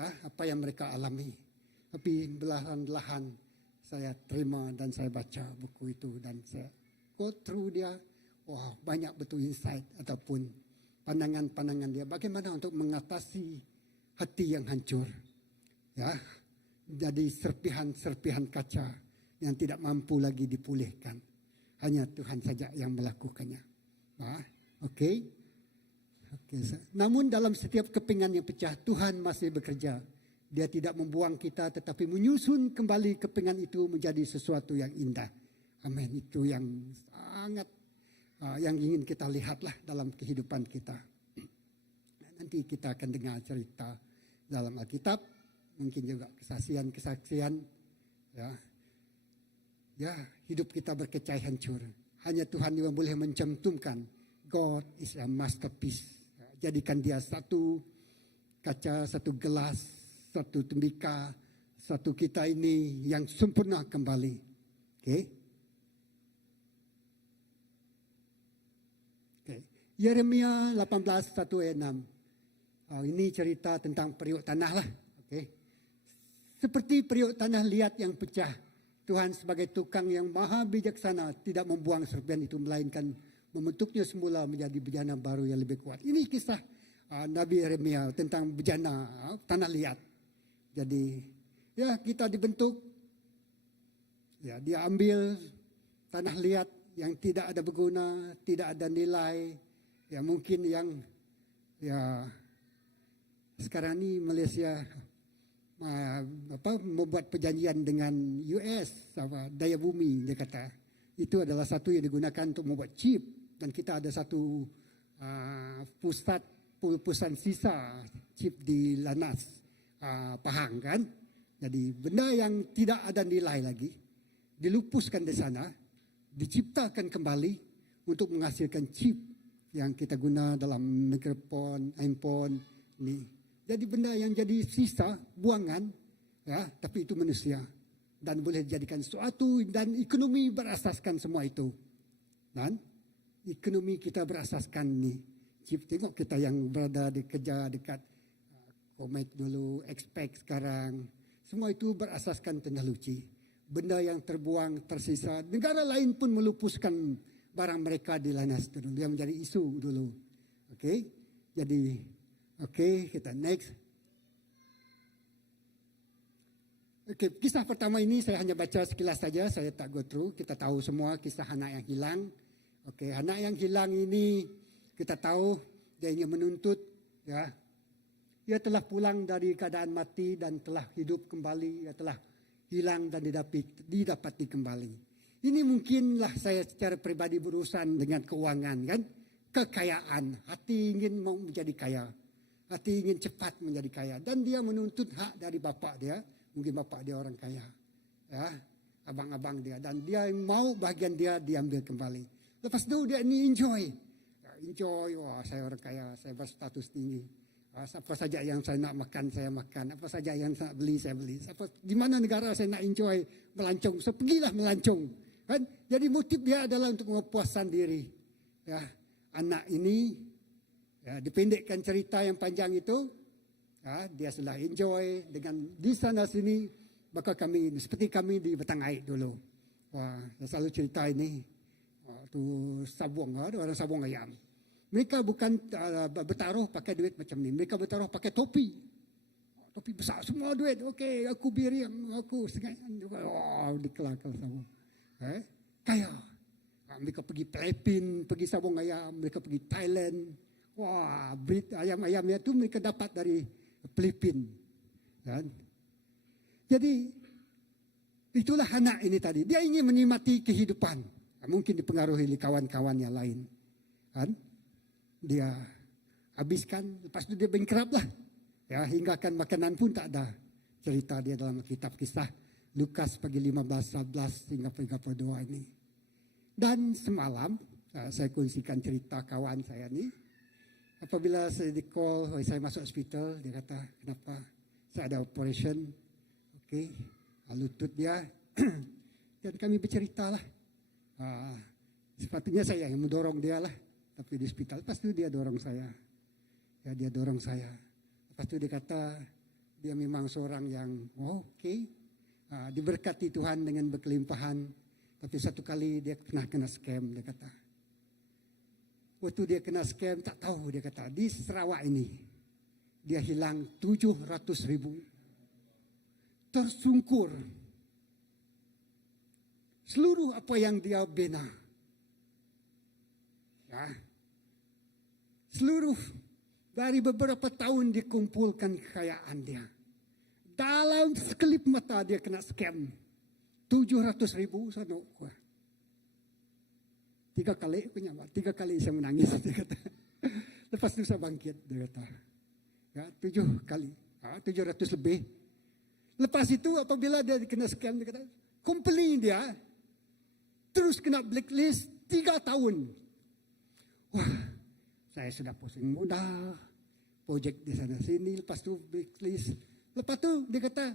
apa yang mereka alami. Tapi belahan-belahan saya terima dan saya baca buku itu dan saya go through dia. Wah, banyak betul insight ataupun pandangan-pandangan dia bagaimana untuk mengatasi hati yang hancur. Ya, jadi serpihan-serpihan kaca yang tidak mampu lagi dipulihkan. Hanya Tuhan saja yang melakukannya. Oke. Namun dalam setiap kepingan yang pecah, Tuhan masih bekerja. Dia tidak membuang kita tetapi menyusun kembali kepingan itu menjadi sesuatu yang indah. Amin. Itu yang sangat yang ingin kita lihatlah dalam kehidupan kita. Nanti kita akan dengar cerita dalam Alkitab, mungkin juga kesaksian-kesaksian. Ya, hidup kita berkecai hancur. Hanya Tuhan yang boleh mencantumkan God is a masterpiece. Jadikan dia satu kaca, satu gelas, satu tembikar, satu kita ini yang sempurna kembali. Oke. Yeremia 18, 1 ayat 6. Ini cerita tentang periuk tanah lah. Seperti periuk tanah liat yang pecah, Tuhan sebagai tukang yang maha bijaksana tidak membuang serpihan itu, melainkan membentuknya semula menjadi bejana baru yang lebih kuat. Ini kisah Nabi Yeremia tentang bejana tanah liat. Jadi ya kita dibentuk, ya dia ambil tanah liat yang tidak ada berguna, tidak ada nilai. Ya mungkin yang ya sekarang ini Malaysia membuat perjanjian dengan US, daya bumi dia kata. Itu adalah satu yang digunakan untuk membuat chip dan kita ada satu pusat sisa chip di Lanas Pahang kan. Jadi benda yang tidak ada nilai lagi dilupuskan di sana, diciptakan kembali untuk menghasilkan chip yang kita guna dalam mikrofon, handphone ni. Jadi benda yang jadi sisa, buangan, ya, tapi itu manusia dan boleh dijadikan sesuatu dan ekonomi berasaskan semua itu. Dan ekonomi kita berasaskan ni. Tengok kita yang berada kerja dekat Komet dulu, Expect sekarang, semua itu berasaskan teknologi. Benda yang terbuang, tersisa, negara lain pun melupuskan barang mereka di Lanas dulu, yang menjadi isu dulu. Okey, jadi kita next. Okey, kisah pertama ini saya hanya baca sekilas saja, saya tak go through. Kita tahu semua kisah anak yang hilang. Okey, anak yang hilang ini kita tahu dia ingin menuntut, ya. Dia telah pulang dari keadaan mati dan telah hidup kembali, dia telah hilang dan didapati kembali. Ini mungkinlah saya secara pribadi berurusan dengan keuangan kan. Kekayaan, hati ingin mau menjadi kaya. hati ingin cepat menjadi kaya. Dan dia menuntut hak dari bapak dia, mungkin bapak dia orang kaya, ya, abang-abang dia. Dan dia mau bagian dia diambil kembali. Lepas itu dia ini enjoy, wah saya orang kaya, saya berstatus tinggi. Apa saja yang saya nak makan, saya makan. Apa saja yang saya nak beli, saya beli. Di mana negara saya nak enjoy, melancong, so pergilah melancong. Kan? Jadi motif dia adalah untuk memuaskan diri. Ya, anak ini, ya, dipendekkan cerita yang panjang itu, ya, dia sudah enjoy dengan di sana sini. Maka kami, seperti kami di Batang Aik dulu. Wah, saya selalu cerita ini. Tu sabung, ada orang sabung ayam. Mereka bukan bertaruh pakai duit macam ni. Mereka bertaruh pakai topi. Topi besar semua duit. Okey, aku biriang, aku sengaja. Oh, dikelakal sama. Kaya. Mereka pergi Filipina, pergi sabung ayam. Mereka pergi Thailand. Wah, ayam-ayamnya tu mereka dapat dari Filipina. Kan? Jadi, itulah anak ini tadi. Dia ingin menikmati kehidupan. Mungkin dipengaruhi oleh kawan-kawan yang lain. Kan? Dia habiskan, lepas itu dia bankrupt lah. Ya, hinggakan makanan pun tak ada. Cerita dia dalam kitab kisah Lukas pagi 15, 11 hingga 32 ini. Dan semalam saya kongsikan cerita kawan saya ni. Apabila saya di-call, saya masuk hospital, dia kata, kenapa? Saya ada operation. Okey, lutut dia. Dan kami bercerita lah. Sepatutnya saya yang mendorong dia lah. Tapi di hospital, lepas itu dia dorong saya. Ya, dia dorong saya. Lepas itu dia kata, dia memang seorang yang, diberkati Tuhan dengan berkelimpahan. Tapi satu kali dia pernah kena scam, dia kata. Waktu dia kena scam, tak tahu, dia kata, di Sarawak ini, dia hilang 700,000. Tersungkur. Seluruh apa yang dia bina. Ya. Seluruh dari beberapa tahun dikumpulkan kekayaan dia. Dalam sekelip mata dia kena scam. 700,000 sana. 3 kali aku nyawa. 3 kali saya menangis. Dia kata. Lepas itu saya bangkit. Dia kata. Ya, 7 kali. 700 lebih. Lepas itu apabila dia kena scam. Dia kata. Company dia. Terus kena blacklist 3 tahun. Wah, saya sudah pusing modal, projek di sana sini, lepas tu blacklist. Lepas tu dia kata,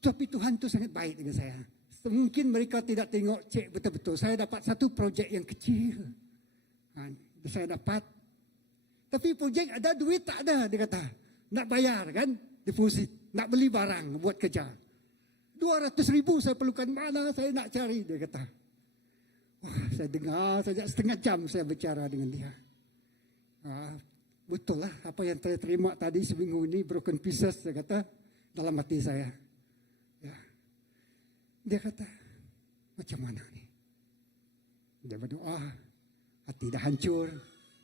tapi Tuhan tu sangat baik dengan saya. Mungkin mereka tidak tengok cek betul-betul. Saya dapat satu projek yang kecil. Saya dapat. Tapi projek ada duit tak ada, dia kata. Nak bayar kan, deposit. Nak beli barang, buat kerja. 200,000 saya perlukan, mana saya nak cari, dia kata. Wah, saya dengar saja setengah jam saya bicara dengan dia. Betul lah apa yang saya terima tadi seminggu ini, broken pieces, saya kata dalam hati saya. Ya. Dia kata, macam mana ni? Dia berdoa, hati dah hancur,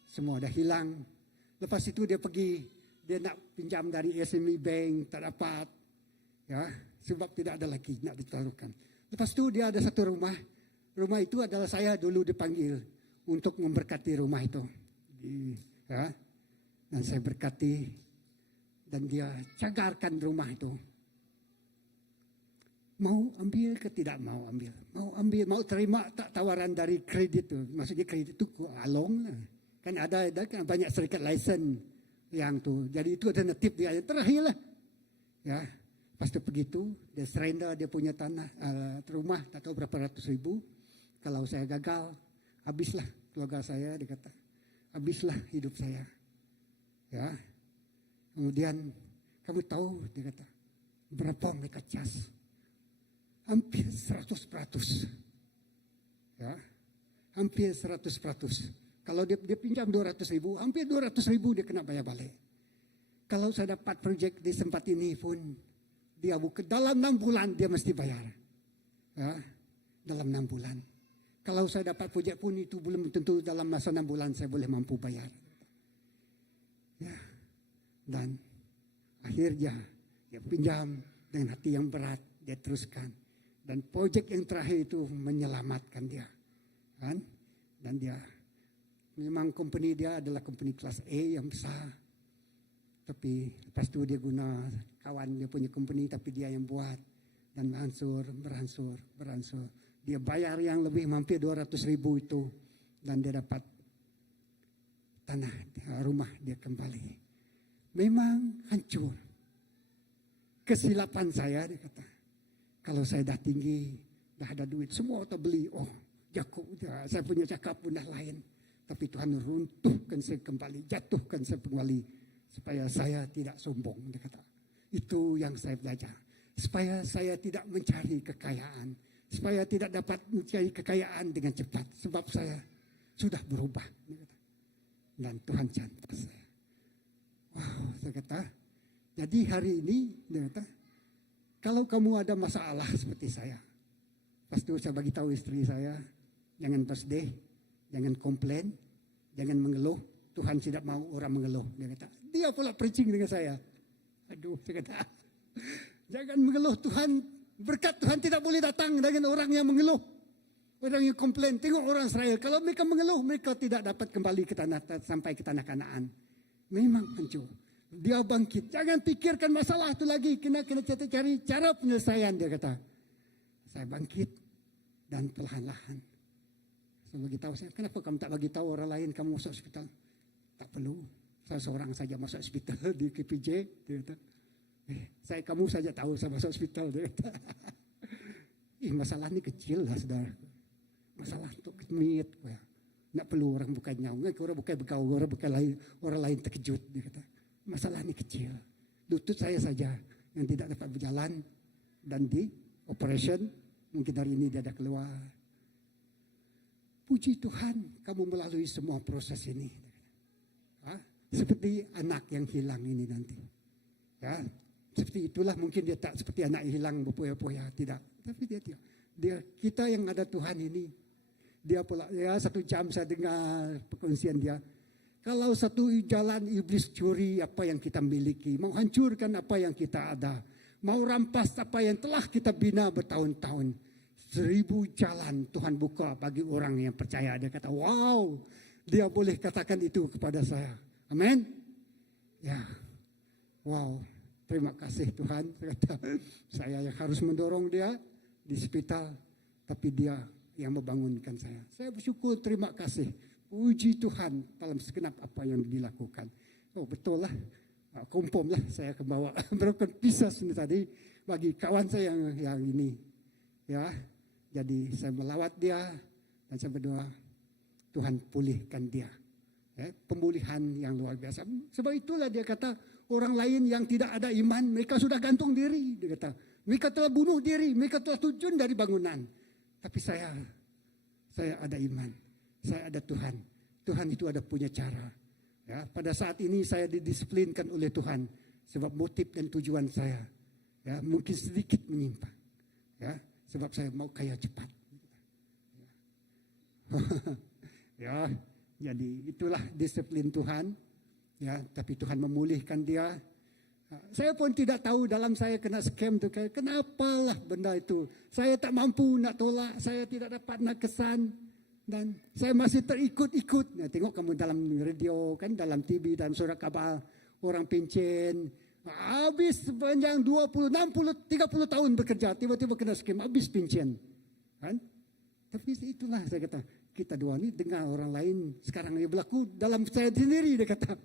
semua dah hilang. Lepas itu dia pergi, dia nak pinjam dari SME Bank, tak dapat. Ya, sebab tidak ada lagi nak ditaruhkan. Lepas itu dia ada satu rumah. Rumah itu adalah saya dulu dipanggil untuk memberkati rumah itu. Ya. Dan saya berkati dan dia cagarkan rumah itu. Mau ambil ke tidak mau ambil? Mau ambil, mau terima tak tawaran dari kredit itu? Maksudnya kredit itu along lah. Kan ada kan banyak serikat lisen yang tu. Jadi itu alternatif dia yang terakhir lah. Ya. Pas tu begitu, dia surrender dia punya tanah, rumah tak tahu berapa ratus ribu. Kalau saya gagal, habislah keluarga saya, dia kata. Habislah hidup saya. Ya. Kemudian, kamu tahu, dia kata, berapa mereka cas? Hampir 100%. Ya. Hampir 100%. Kalau dia pinjam 200,000, hampir 200,000 dia kena bayar balik. Kalau saya dapat projek di tempat ini pun, dia buka dalam 6 bulan dia mesti bayar. Ya. Dalam 6 bulan. Kalau saya dapat projek pun itu belum tentu dalam masa 6 bulan saya boleh mampu bayar. Ya. Dan akhirnya dia pinjam dengan hati yang berat, dia teruskan. Dan projek yang terakhir itu menyelamatkan dia. Kan? Dan dia, memang company dia adalah company kelas A yang besar. Tapi lepas itu dia guna kawan dia punya company, tapi dia yang buat. Dan beransur. Dia bayar yang lebih hampir 200,000 itu. Dan dia dapat tanah, rumah dia kembali. Memang hancur. Kesilapan saya, dia kata. Kalau saya dah tinggi, dah ada duit, semua auto beli. Oh, saya punya cakap punah lain. Tapi Tuhan runtuhkan saya kembali, jatuhkan saya kembali. Supaya saya tidak sombong, dia kata. Itu yang saya belajar. Supaya saya tidak mencari kekayaan. Supaya tidak dapat mencari kekayaan dengan cepat. Sebab saya sudah berubah. Dia kata. Dan Tuhan cantik saya. Wow, saya kata. Jadi hari ini, dia kata. Kalau kamu ada masalah seperti saya. Pasti saya bagi tahu istri saya. Jangan bersedih. Jangan komplain. Jangan mengeluh. Tuhan tidak mau orang mengeluh. Dia kata, dia pula preaching dengan saya. Aduh, saya kata, jangan mengeluh Tuhan. Berkat Tuhan tidak boleh datang dengan orang yang mengeluh. Orang yang komplain. Tengok orang Israel. Kalau mereka mengeluh, mereka tidak dapat kembali ke tanah, sampai ke tanah Kanaan. Memang hancur. Dia bangkit. Jangan pikirkan masalah itu lagi. Kena cari cara penyelesaian, dia kata. Saya bangkit. Dan perlahan-lahan. Saya bagi tahu saya, kenapa kamu tak bagi tahu orang lain kamu masuk hospital? Tak perlu. Saya seorang saja masuk hospital di KPJ. Dia kata, kamu saja tahu saya masuk hospital. Dia kata, masalah ini kecil lah saudara. Masalah untuk kemit. Tak perlu orang bukan nyawa. Orang bukan bergaul. Orang lain terkejut. Dia kata, masalah ini kecil. Lutut saya saja yang tidak dapat berjalan. Dan di operation. Mungkin hari ini dia ada keluar. Puji Tuhan kamu melalui semua proses ini. Seperti anak yang hilang ini nanti. Ya, seperti itulah mungkin dia tak seperti anak yang hilang berpoya-poya, tidak. Tapi dia kita yang ada Tuhan ini. Dia pula ya 1 jam saya dengar perkongsian dia. Kalau satu jalan iblis curi apa yang kita miliki, mau hancurkan apa yang kita ada, mau rampas apa yang telah kita bina bertahun-tahun. 1000 jalan Tuhan buka bagi orang yang percaya. Dia kata, wow, dia boleh katakan itu kepada saya. Amin. Ya, wow, terima kasih Tuhan. Saya yang harus mendorong dia di hospital, tapi dia yang membangunkan saya. Saya bersyukur, terima kasih. Puji Tuhan dalam segenap apa yang dilakukan. Oh betul lah, kompom lah saya kebawa broken pieces ini tadi bagi kawan saya yang ini. Ya, jadi saya melawat dia dan saya berdoa Tuhan pulihkan dia. Ya, pemulihan yang luar biasa. Sebab itulah dia kata orang lain yang tidak ada iman, mereka sudah gantung diri. Dia kata, mereka telah bunuh diri, mereka telah terjun dari bangunan. Tapi saya ada iman, saya ada Tuhan. Tuhan itu ada punya cara. Ya, pada saat ini saya didisiplinkan oleh Tuhan. Sebab motif dan tujuan saya ya, mungkin sedikit menyimpang. Ya, sebab saya mau kaya cepat. Ya, jadi itulah disiplin Tuhan. Ya, tapi Tuhan memulihkan dia. Saya pun tidak tahu dalam saya kena scam tu, kenapalah benda itu. Saya tak mampu nak tolak, saya tidak dapat nak kesan. Dan saya masih terikut-ikut. Nah, tengok kamu dalam radio, kan, dalam TV, dalam surat khabar, orang pincin. Habis sepanjang 20, 60, 30 tahun bekerja, tiba-tiba kena scam, habis pincin. Kan? Tapi itulah saya kata, kita dua ni dengar orang lain sekarang ini berlaku dalam saya sendiri, dia kata.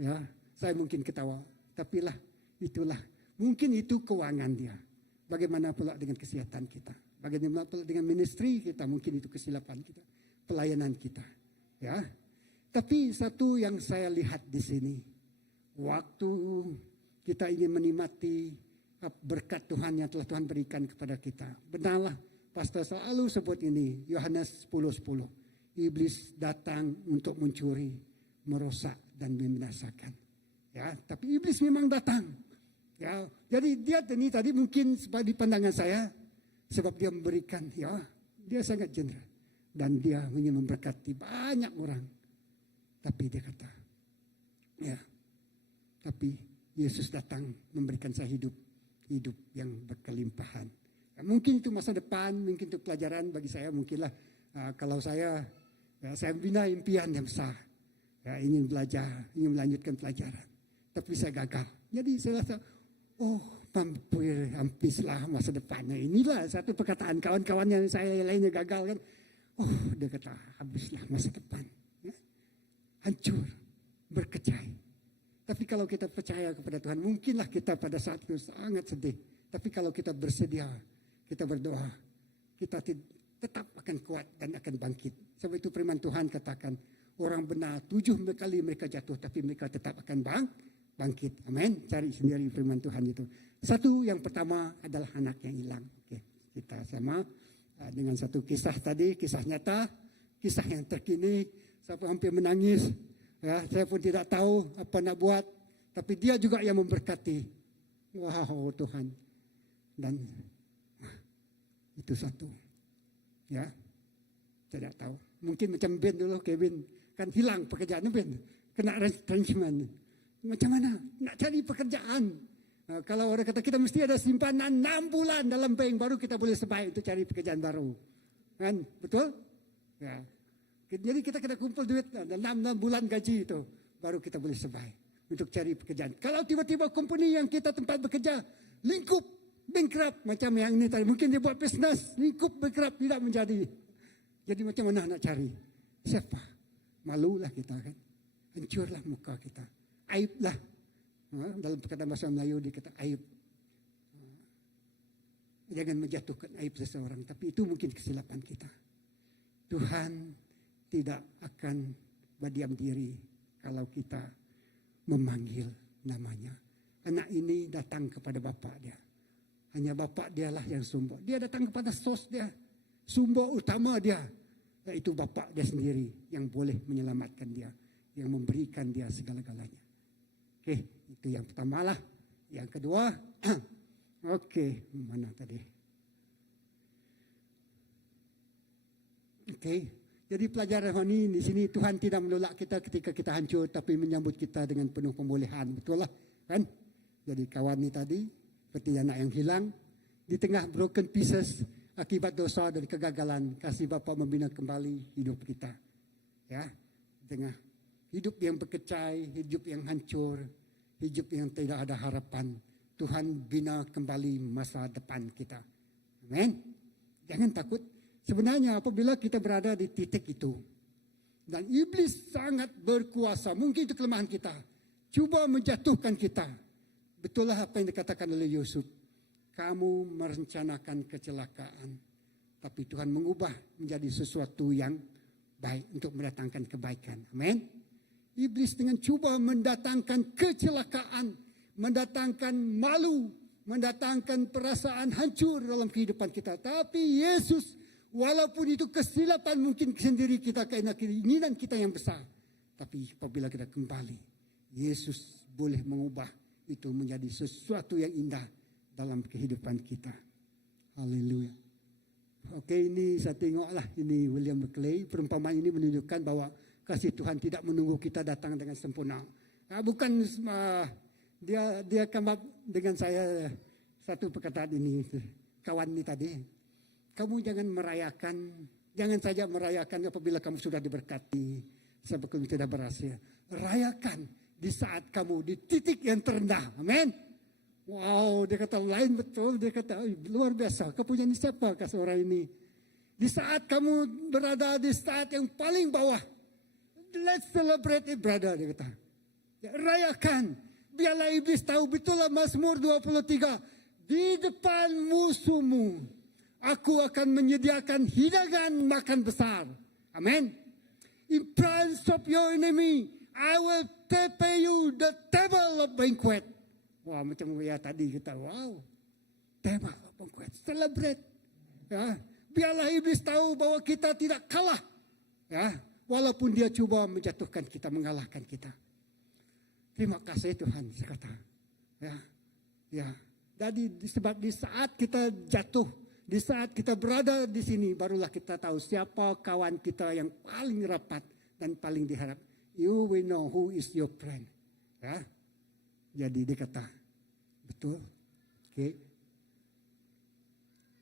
Ya, saya mungkin ketawa. Tapi lah, itulah. Mungkin itu keuangan dia. Bagaimana pula dengan kesihatan kita. Bagaimana pula dengan ministry kita. Mungkin itu kesilapan kita. Pelayanan kita. Ya. Tapi satu yang saya lihat di sini. Waktu kita ingin menikmati berkat Tuhan yang telah Tuhan berikan kepada kita. Benarlah, pastor selalu sebut ini. Yohanes 10:10. Iblis datang untuk mencuri, merosak dan membinasakan. Ya, tapi iblis memang datang. Ya, jadi dia ini tadi mungkin di pandangan saya sebab dia memberikan, ya, dia sangat generous dan dia ingin memberkati banyak orang. Tapi dia kata, ya, tapi Yesus datang memberikan saya hidup yang berkelimpahan. Ya, mungkin itu masa depan, mungkin itu pelajaran bagi saya, mungkinlah kalau saya bina impian yang besar, ya, ingin belajar, ingin melanjutkan pelajaran. tapi saya gagal. Jadi saya rasa, habislah masa depannya. Inilah satu perkataan kawan-kawan yang saya lainnya gagal kan. Dia kata habislah masa depan. Ya. Hancur, berkecai. Tapi kalau kita percaya kepada Tuhan, mungkinlah kita pada saat itu sangat sedih. Tapi kalau kita bersedia, kita berdoa, kita tetap akan kuat dan akan bangkit. Sebab itu firman Tuhan katakan, orang benar 7 kali mereka jatuh, tapi mereka tetap akan bangkit. Amin. Cari sendiri firman Tuhan itu. Satu, yang pertama adalah anak yang hilang. Oke, kita sama dengan satu kisah tadi, kisah nyata, kisah yang terkini. Saya pun hampir menangis. Ya, saya pun tidak tahu apa nak buat, tapi Dia juga yang memberkati. Wow, Tuhan. Dan itu satu. Ya, tidak tahu. Mungkin macam Ben dulu, Kevin kan hilang pekerjaan Ben, kena retrenchment. Macam mana nak cari pekerjaan? Kalau orang kata kita mesti ada simpanan 6 bulan dalam bank baru kita boleh sebaik untuk cari pekerjaan baru. Kan? Betul? Ya. Jadi kita kena kumpul duit 6 bulan gaji itu baru kita boleh sebaik untuk cari pekerjaan. Kalau tiba-tiba company yang kita tempat bekerja lingkup bankrupt macam yang ini tadi, mungkin dia buat bisnes lingkup bankrupt tidak menjadi. Jadi macam mana nak cari? Siapa? Malulah kita kan. Hancurlah muka kita. Aiblah. Dalam perkataan bahasa Melayu dikata aib. Jangan menjatuhkan aib seseorang, tapi itu mungkin kesilapan kita. Tuhan tidak akan berdiam diri kalau kita memanggil namanya. Anak ini datang kepada bapak dia. Hanya bapak dialah yang sumber. Dia datang kepada sos dia. Sumber utama dia. Yaitu bapak dia sendiri yang boleh menyelamatkan dia. Yang memberikan dia segala-galanya. Oke, itu yang pertama lah. Yang kedua, oke, mana tadi? Oke, jadi pelajaran hari ini di sini Tuhan tidak menolak kita ketika kita hancur, tapi menyambut kita dengan penuh pemulihan, betul lah, kan? Jadi kawan ini tadi seperti anak yang hilang di tengah broken pieces akibat dosa dan kegagalan, kasih Bapa membina kembali hidup kita, ya, di tengah hidup yang berkecai, hidup yang hancur, hidup yang tidak ada harapan. Tuhan bina kembali masa depan kita. Amin. Jangan takut. Sebenarnya apabila kita berada di titik itu, dan iblis sangat berkuasa, mungkin itu kelemahan kita, cuba menjatuhkan kita. Betul lah apa yang dikatakan oleh Yusuf. Kamu merencanakan kecelakaan, tapi Tuhan mengubah menjadi sesuatu yang baik untuk mendatangkan kebaikan. Amin. Iblis dengan cuba mendatangkan kecelakaan, mendatangkan malu, mendatangkan perasaan hancur dalam kehidupan kita. Tapi Yesus, walaupun itu kesilapan mungkin sendiri kita, karena keinginan kita yang besar. Tapi apabila kita kembali, Yesus boleh mengubah itu menjadi sesuatu yang indah dalam kehidupan kita. Haleluya. Oke, ini saya tengoklah, ini William Buckley. Perumpamaan ini menunjukkan bahwa kasih Tuhan tidak menunggu kita datang dengan sempurna. Bukan dia come up dengan saya satu perkataan ini, kawan ini tadi. Kamu jangan saja merayakan apabila kamu sudah diberkati, sebab kamu tidak berhasil. Rayakan di saat kamu di titik yang terendah. Amin. Wow, dia kata lain betul. Dia kata luar biasa. Kau punya ini siapa kah seorang ini? Di saat kamu berada di saat yang paling bawah, let's celebrate it, brother. Dia kata, ya, rayakan. Biarlah iblis tahu, betul lah Mazmur 23. Di depan musuhmu, aku akan menyediakan hidangan makan besar. Amin. In front of your enemy, I will prepare you the table of banquet. Wah, macam ya tadi kita, wow, table of banquet, celebrate. Ya, biarlah iblis tahu bahwa kita tidak kalah. Ya, walaupun dia cuba menjatuhkan kita, mengalahkan kita. Terima kasih Tuhan, saya kata. Ya. Jadi sebab di saat kita jatuh, di saat kita berada di sini, barulah kita tahu siapa kawan kita yang paling rapat dan paling diharap. You will know who is your friend. Ya. Jadi dia kata, betul. Oke.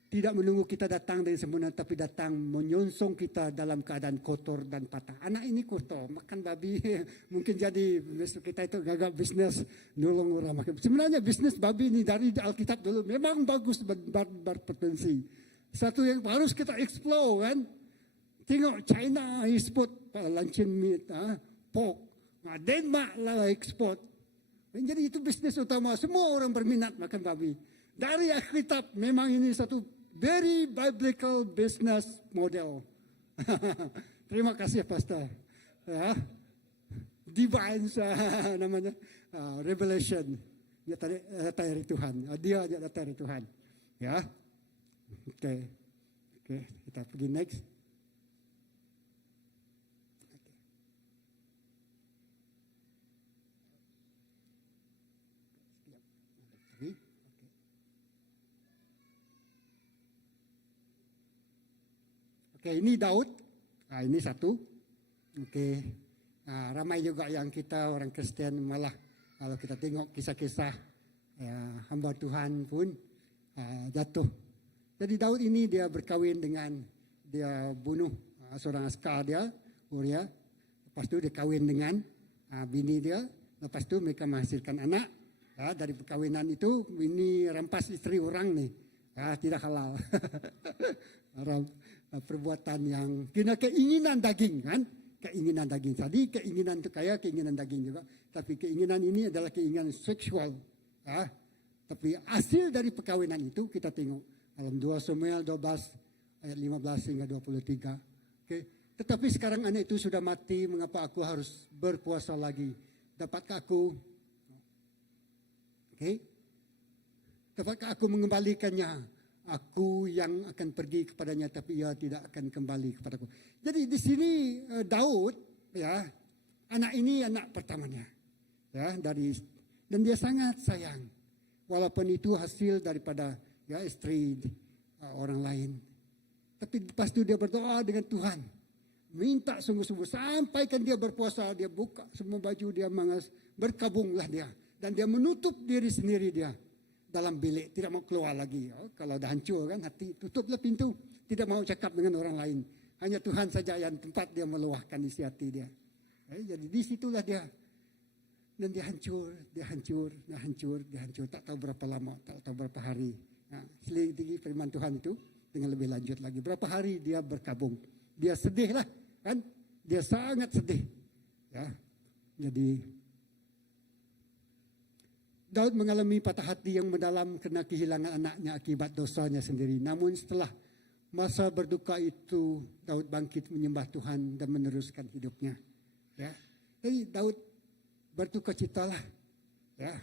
tidak menunggu kita datang dari sempurna, tapi datang menyongsong kita dalam keadaan kotor dan patah. Anak ini kotor, makan babi, mungkin jadi kita itu gagal bisnis, nolong orang makan. Sebenarnya bisnis babi ini dari Alkitab dulu memang bagus, berpotensi. Satu yang harus kita explore kan. Tengok China export luncheon meat, pork. Denmark lah export. Jadi itu bisnis utama, semua orang berminat makan babi. Dari Alkitab memang ini satu very biblical business model. Terima kasih Pastor. Ya. Divine namanya revelation. Dia dari Tuhan. Dia dari Tuhan. Ya. Oke. Kita pergi next. Oke, ini Daud. Nah, ini satu. Oke. Nah, ramai juga yang kita orang Kristen malah kalau kita tengok kisah-kisah ya, hamba Tuhan pun jatuh. Jadi Daud ini dia berkawin dengan, dia bunuh seorang askar dia, Uria. Lepas itu dia kawin dengan bini dia. Lepas itu mereka menghasilkan anak. Ya, dari perkawinan itu ini rampas istri orang nih. Ya, tidak halal. Perbuatan yang kena keinginan daging kan, keinginan daging tadi, keinginan itu kaya keinginan daging juga, tapi keinginan ini adalah keinginan seksual. Ya. Tapi hasil dari perkawinan itu kita tengok dalam 2 Samuel 12 ayat 15 hingga 23. Okay. Tetapi sekarang anak itu sudah mati, mengapa aku harus berpuasa lagi? Dapatkah aku? Okay. Dapatkah aku mengembalikannya? Aku yang akan pergi kepadanya, tapi ia tidak akan kembali kepadaku. Jadi di sini Daud, ya, anak ini anak pertamanya, ya, dan dia sangat sayang, walaupun itu hasil daripada ya istri orang lain. Tapi lepas itu dia berdoa dengan Tuhan, minta sungguh-sungguh, sampaikan dia berpuasa, dia buka semua baju dia, berkabunglah dia, dan dia menutup diri sendiri dia dalam bilik, tidak mau keluar lagi. Kalau dah hancur kan hati, tutuplah pintu, tidak mau cakap dengan orang lain. Hanya Tuhan saja yang tempat dia meluahkan isi hati dia. Jadi di situlah dia. Dan dia hancur, tak tahu berapa lama, tak tahu berapa hari. Nah, selidiki firman Tuhan itu dengan lebih lanjut lagi. Berapa hari dia berkabung. Dia sedih lah, kan? Dia sangat sedih. Ya, jadi Daud mengalami patah hati yang mendalam karena kehilangan anaknya akibat dosanya sendiri. Namun setelah masa berduka itu, Daud bangkit menyembah Tuhan dan meneruskan hidupnya. Ya, jadi Daud berduka citalah. Ya,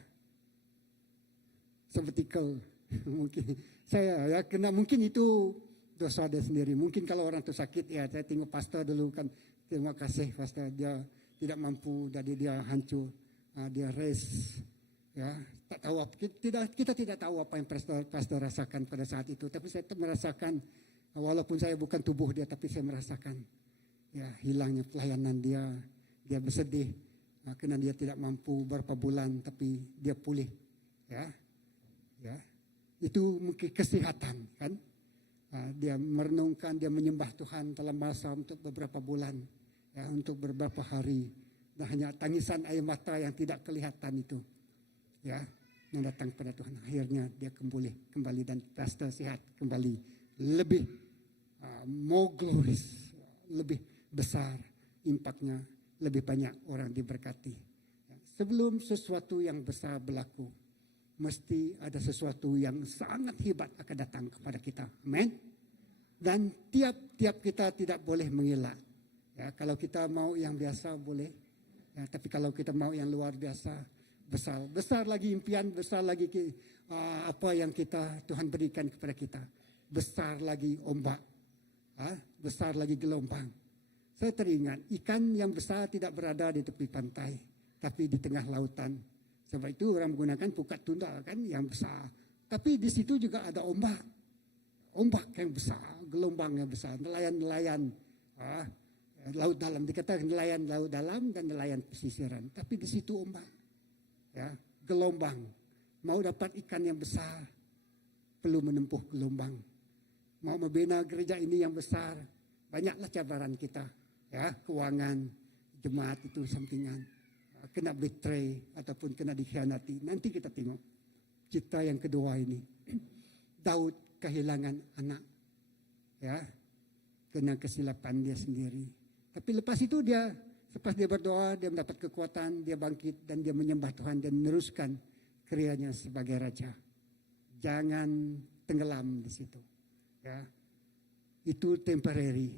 seperti kau mungkin saya ya kena mungkin itu dosa dia sendiri. Mungkin kalau orang itu sakit ya saya tengok pastor dulu kan, terima kasih pastor, dia tidak mampu jadi dia hancur, dia rest. Ya, tak tahu kita tidak tahu apa yang pastor rasakan pada saat itu, tapi saya merasakan walaupun saya bukan tubuh dia, tapi saya merasakan ya hilangnya pelayanan dia bersedih karena dia tidak mampu berapa bulan, tapi dia pulih. Ya, itu mungkin kesehatan kan. Dia merenungkan, dia menyembah Tuhan dalam masa untuk beberapa bulan, ya, untuk beberapa hari, dan hanya tangisan air mata yang tidak kelihatan itu. Ya, yang datang pada Tuhan. Akhirnya dia kembali dan pastor sehat kembali, lebih more glorious, lebih besar impaknya, lebih banyak orang diberkati. Ya, sebelum sesuatu yang besar berlaku, mesti ada sesuatu yang sangat hebat akan datang kepada kita. Amen. Dan tiap-tiap kita tidak boleh mengelak. Ya, kalau kita mau yang biasa boleh, ya, tapi kalau kita mau yang luar biasa, besar lagi impian, besar lagi apa yang Tuhan berikan kepada kita, besar lagi ombak, besar lagi gelombang. Saya teringat ikan yang besar tidak berada di tepi pantai, tapi di tengah lautan. Sebab itu orang menggunakan pukat tunda kan yang besar, tapi di situ juga ada ombak yang besar, gelombang yang besar, nelayan laut dalam, dikatakan nelayan laut dalam dan nelayan pesisiran, tapi di situ ombak. Ya, gelombang. Mau dapat ikan yang besar, perlu menempuh gelombang. mau membina gereja ini yang besar, banyaklah cabaran kita, ya, keuangan, jemaat itu sampingan, kena betray ataupun kena dikhianati. Nanti kita tengok cerita yang kedua ini. Daud kehilangan anak, ya, kena kesilapan dia sendiri. Tapi lepas itu lepas dia berdoa, dia mendapat kekuatan, dia bangkit dan dia menyembah Tuhan dan meneruskan karyanya sebagai raja. Jangan tenggelam di situ. Ya. Itu temporary.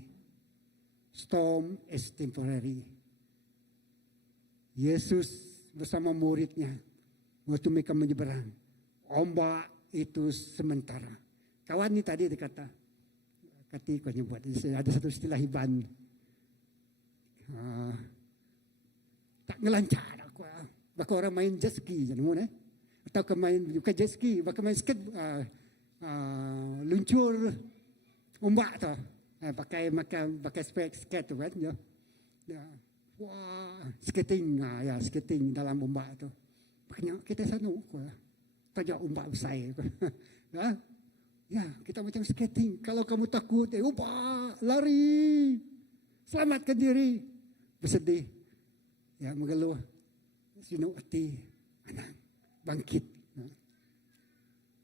Storm is temporary. Yesus bersama muridnya waktu mereka menyeberang, ombak itu sementara. Kawan ni tadi dia kata kau nyebut ada satu istilah hiban. Tak ngelancar aku. Baka orang main jet ski jangan atau bukan jet ski, baka main skate luncur ombak tu. Pakai skate tu kan. Ya. Wah, skating skating dalam ombak tu. Makanya kita sana tajak ombak besar. Ya, kita macam skating. Kalau kamu takut, ombak, lari. Selamatkan diri. Bersedih. Ya, mengeluh. Sinuk hati. Menang. Bangkit.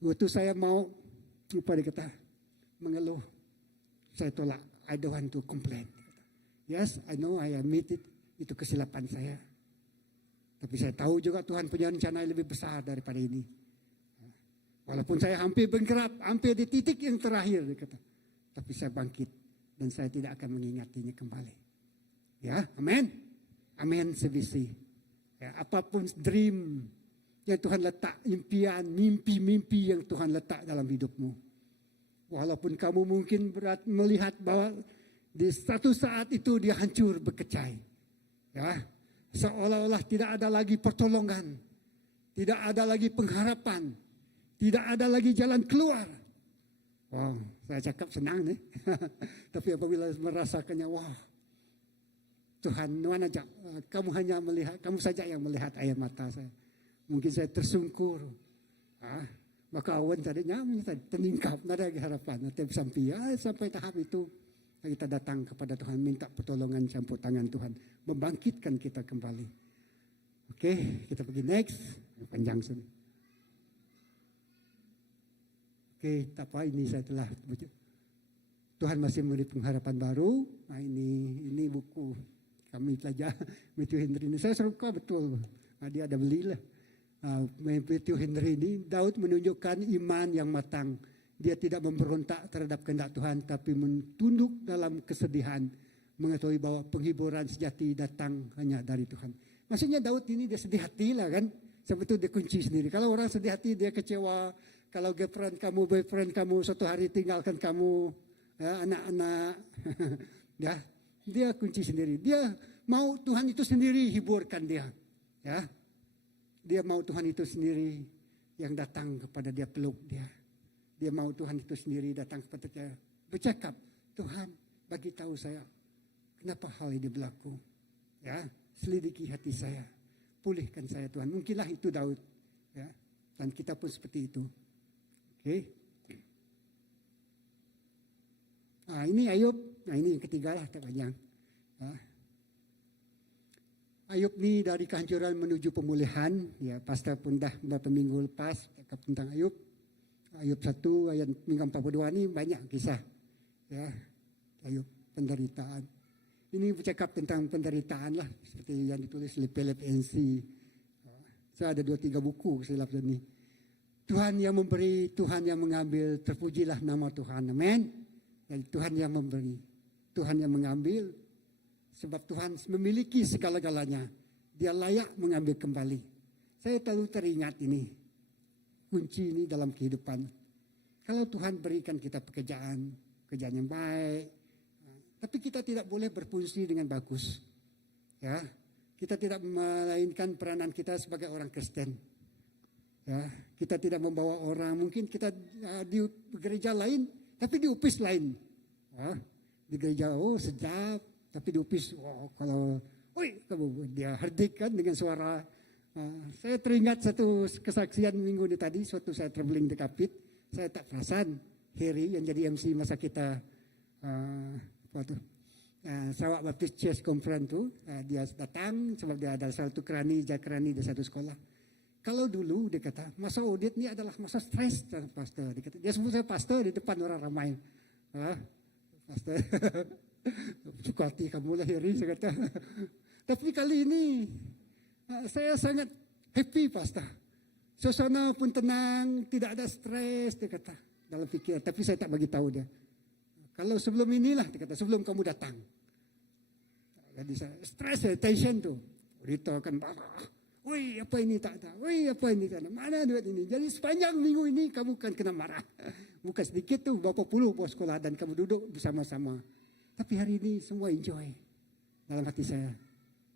Waktu saya mau, lupa dia kata, mengeluh. Saya tolak. I don't want to complain. Yes, I know, I admit it. Itu kesilapan saya. Tapi saya tahu juga Tuhan punya rencana yang lebih besar daripada ini. Walaupun saya hampir bengkerap, hampir di titik yang terakhir, dia kata. Tapi saya bangkit dan saya tidak akan mengingatinya kembali. Ya, amin. Amin, CBC. Ya, apapun dream yang Tuhan letak, impian, mimpi-mimpi yang Tuhan letak dalam hidupmu. Walaupun kamu mungkin berat melihat bahwa di satu saat itu dia hancur berkecai. Ya, seolah-olah tidak ada lagi pertolongan, tidak ada lagi pengharapan, tidak ada lagi jalan keluar. Wow, saya cakap senang nih. Tapi apabila merasakannya, wah, Tuhan, mana aja, kamu saja yang melihat air mata saya. Mungkin saya tersungkur. Maka awan tadinya terlingkap, tidak ada lagi harapan. Sampai tahap itu, kita datang kepada Tuhan, minta pertolongan campur tangan Tuhan, membangkitkan kita kembali. Oke, kita pergi next. Panjang sudah. Oke, tak apa, ini saya telah Tuhan masih memberi pengharapan baru. Nah, ini buku kami pelajar Matthew Henry ini. Saya suka betul. Dia ada belilah. Matthew Henry ini, Daud menunjukkan iman yang matang. Dia tidak memberontak terhadap kehendak Tuhan, tapi tunduk dalam kesedihan, mengetahui bahwa penghiburan sejati datang hanya dari Tuhan. Maksudnya Daud ini dia sedih hati lah kan. Sebab itu dia kunci sendiri. Kalau orang sedih hati, dia kecewa. Kalau girlfriend kamu, boyfriend kamu suatu hari tinggalkan kamu, ya, anak-anak, ya, dia kunci sendiri. Dia mau Tuhan itu sendiri hiburkan dia, ya. Dia mau Tuhan itu sendiri yang datang kepada dia, peluk dia. Dia mau Tuhan itu sendiri datang kepada dia, bercakap, Tuhan bagi tahu saya kenapa hal ini berlaku, ya, selidiki hati saya, pulihkan saya Tuhan. Mungkinlah itu Daud, ya, dan kita pun seperti itu. Oke. Ini Ayub. Nah, ini yang ketiga lah, tak panjang. Ayub ni dari kehancuran menuju pemulihan. Ya, pastor pun dah beberapa minggu lepas cakap tentang Ayub. Ayub 1 ayat 42 ni banyak kisah. Ya, Ayub penderitaan. Ini bercakap tentang penderitaan lah, seperti yang ditulis oleh Philip Yancey. Saya ada 2-3 buku silap ni. Tuhan yang memberi, Tuhan yang mengambil, terpujilah nama Tuhan. Amin. Jadi Tuhan yang memberi, Tuhan yang mengambil, sebab Tuhan memiliki segala-galanya. Dia layak mengambil kembali. Saya selalu teringat ini, kunci ini dalam kehidupan. Kalau Tuhan berikan kita pekerjaan yang baik, tapi kita tidak boleh berfungsi dengan bagus. Ya, kita tidak melainkan peranan kita sebagai orang Kristen. Ya, kita tidak membawa orang, mungkin kita di gereja lain, tapi di upis lain. Di gereja, sedap, tapi di upis, kalau, kamu dia herdik kan dengan suara. Saya teringat satu kesaksian minggu ini tadi, suatu saya traveling di Kapit, saya tak perasan, Harry yang jadi MC masa kita Sarawak Baptist Church Conference tu, dia datang sebab dia ada satu kerani di satu sekolah. Kalau dulu dia kata masa audit ni adalah masa stres, pastor. Dia kata, dia sebut saya pastor di depan orang ramai. Pastor, suka hati kamu lah Harry, saya kata. Tapi kali ini saya sangat happy pastor. Suasana pun tenang, tidak ada stres, dia kata dalam fikir. Tapi saya tak bagi tahu dia. Kalau sebelum inilah, dia kata, sebelum kamu datang. Jadi saya stres, tension tu. Rita akan marah. Woi, apa ini tak ada? Woi, apa ini tak ada? Mana duit ini? Jadi sepanjang minggu ini kamu akan kena marah. Bukan sedikit tu, berapa puluh bos sekolah dan kamu duduk bersama-sama. Tapi hari ini semua enjoy. Dalam hati saya.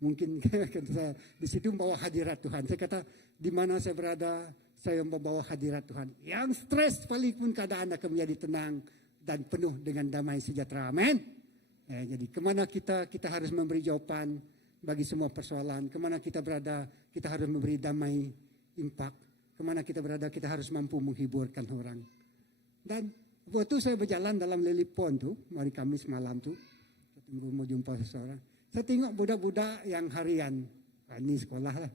Mungkin saya di situ membawa hadirat Tuhan. Saya kata, di mana saya berada, saya membawa hadirat Tuhan. Yang stres sekalipun keadaan akan menjadi tenang dan penuh dengan damai sejahtera. Amin. Jadi kemana kita harus memberi jawaban bagi semua persoalan. Kemana kita berada, kita harus memberi damai, impak. Kemana kita berada, kita harus mampu menghiburkan orang. Dan waktu saya berjalan dalam Lelipon tu, hari Kamis malam tu, saya tunggu mau jumpa seseorang. Saya tengok budak-budak yang harian. Ini sekolah lah.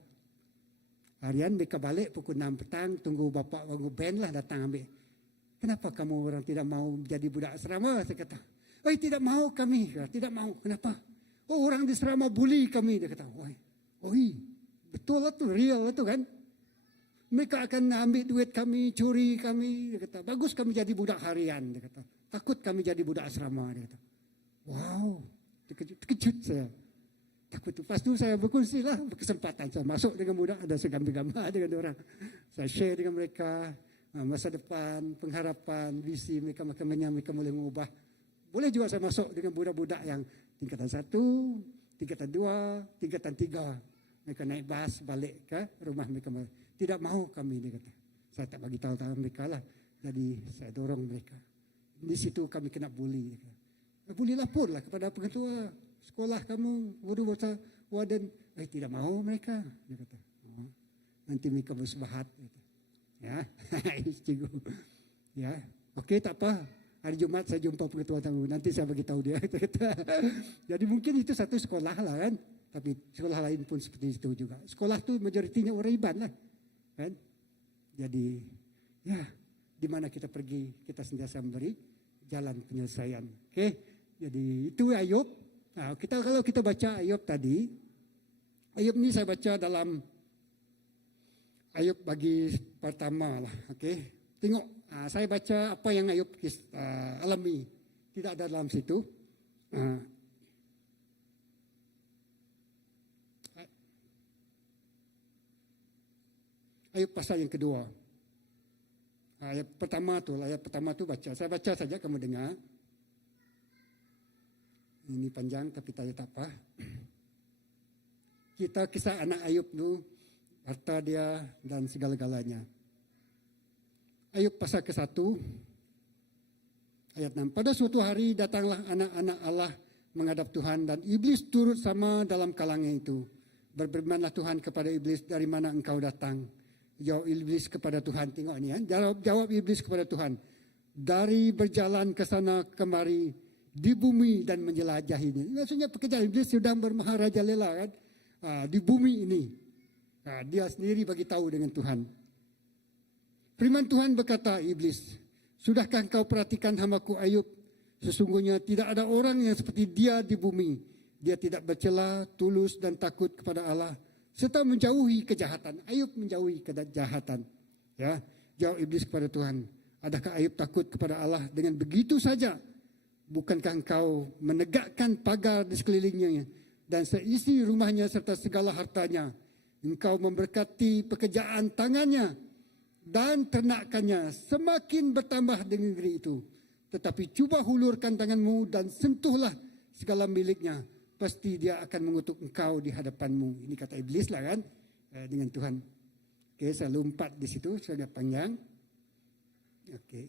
Harian mereka balik pukul 6 petang, tunggu bapak bangun band lah datang ambil. Kenapa kamu orang tidak mau jadi budak asrama? Saya kata. Tidak mau kami. Tidak mau. Kenapa? Orang di asrama bully kami. Dia kata. Betul lah tu. Real lah tu kan. Mereka akan ambil duit kami, curi kami. Dia kata. Bagus kami jadi budak harian. Dia kata. Takut kami jadi budak asrama. Dia kata. Wow. Terkejut saya. Takut tu. Lepas tu saya berkongsi lah. Berkesempatan saya masuk dengan budak. Ada saya gambar-gambar dengan orang. Saya share dengan mereka. Masa depan, pengharapan, visi mereka mereka boleh mengubah. Boleh juga saya masuk dengan budak-budak yang tingkatan 1, tingkatan 2, tingkatan 3. Mereka naik bas balik ke rumah mereka. Tidak mau kami, dia kata. Saya tak bagi tahu mereka lah. Jadi saya dorong mereka. Di situ kami kena bully. Bully lapor lah kepada pengetua sekolah kamu, guru besar, warden. Tidak mau mereka, dia kata. Nanti mereka bersebahat. Ya, cikgu. Ya, okey tak apa. Hari Jumaat saya jumpa pengetua tamu. Nanti saya bagi tahu dia. Jadi mungkin itu satu sekolah lah kan. Tapi sekolah lain pun seperti itu juga. Sekolah tu majoritinya orang Iban lah. Kan? Jadi ya, di mana kita pergi kita sentiasa memberi jalan penyelesaian. Okey. Jadi itu Ayub. Nah, kalau kita baca Ayub tadi, Ayub ni saya baca dalam Ayub bagi pertama lah, okey. Tengok, saya baca apa yang Ayub alami. Tidak ada dalam situ. Ayub pasal yang kedua. Ayat pertama tu baca. Saya baca saja, kamu dengar. Ini panjang tapi tak apa. Kita kisah anak Ayub tu, harta dia dan segala-galanya. Ayub pasal ke-1 ayat 6. Pada suatu hari datanglah anak-anak Allah menghadap Tuhan dan iblis turut sama dalam kalangan itu. Berfirmanlah Tuhan kepada iblis, dari mana engkau datang? Jawab iblis kepada Tuhan. Tengok ni jawab iblis kepada Tuhan. Dari berjalan ke sana kemari di bumi dan menjelajahinya. Maksudnya pekerjaan iblis sudah bermaharaja lela kan. Di bumi ini. Dia sendiri bagi tahu dengan Tuhan. Firman Tuhan berkata, iblis, sudahkah engkau perhatikan hamaku Ayub? Sesungguhnya tidak ada orang yang seperti dia di bumi. Dia tidak bercela, tulus dan takut kepada Allah, serta menjauhi kejahatan. Ayub menjauhi kejahatan. Ya, jawab iblis kepada Tuhan, adakah Ayub takut kepada Allah dengan begitu saja? Bukankah engkau menegakkan pagar di sekelilingnya dan seisi rumahnya serta segala hartanya? Engkau memberkati pekerjaan tangannya dan ternakannya semakin bertambah di negeri itu. Tetapi cuba hulurkan tanganmu dan sentuhlah segala miliknya. Pasti dia akan mengutuk engkau di hadapanmu. Ini kata iblis lah kan, dengan Tuhan. Okey, saya lompat di situ, saya panjang. Okey.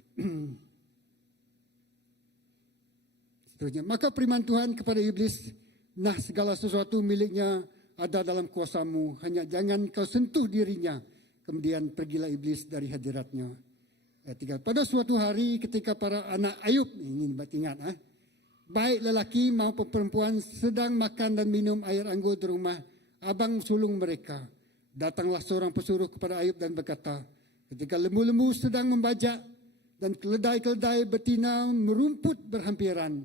Seterusnya, maka firman Tuhan kepada iblis, nah segala sesuatu miliknya ada dalam kuasamu, hanya jangan kau sentuh dirinya. Kemudian pergilah iblis dari hadiratnya. Ayat 3. Pada suatu hari ketika para anak Ayub, ini ingat, baik lelaki maupun perempuan sedang makan dan minum air anggur di rumah abang sulung mereka. Datanglah seorang pesuruh kepada Ayub dan berkata, ketika lembu-lembu sedang membajak dan keledai-keledai betina merumput berhampiran,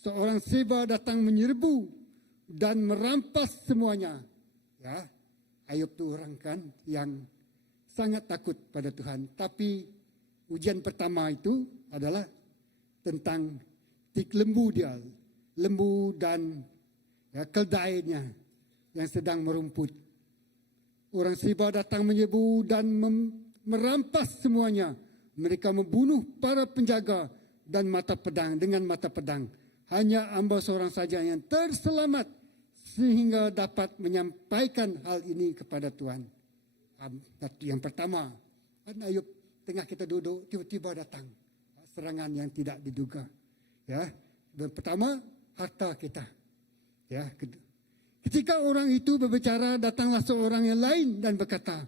seorang Seba datang menyerbu dan merampas semuanya. Ya, Ayub itu orang kan yang sangat takut pada Tuhan. Tapi ujian pertama itu adalah tentang lembu dia, lembu dan keledainya yang sedang merumput. Orang Seba datang menyerbu dan merampas semuanya. Mereka membunuh para penjaga dan mata pedang dengan mata pedang. Hanya hamba seorang saja yang terselamat sehingga dapat menyampaikan hal ini kepada Tuhan. Yang pertama, Ayub tengah kita duduk, tiba-tiba datang serangan yang tidak diduga. Ya, yang pertama harta kita. Ya, ketika orang itu berbicara, datanglah seorang yang lain dan berkata,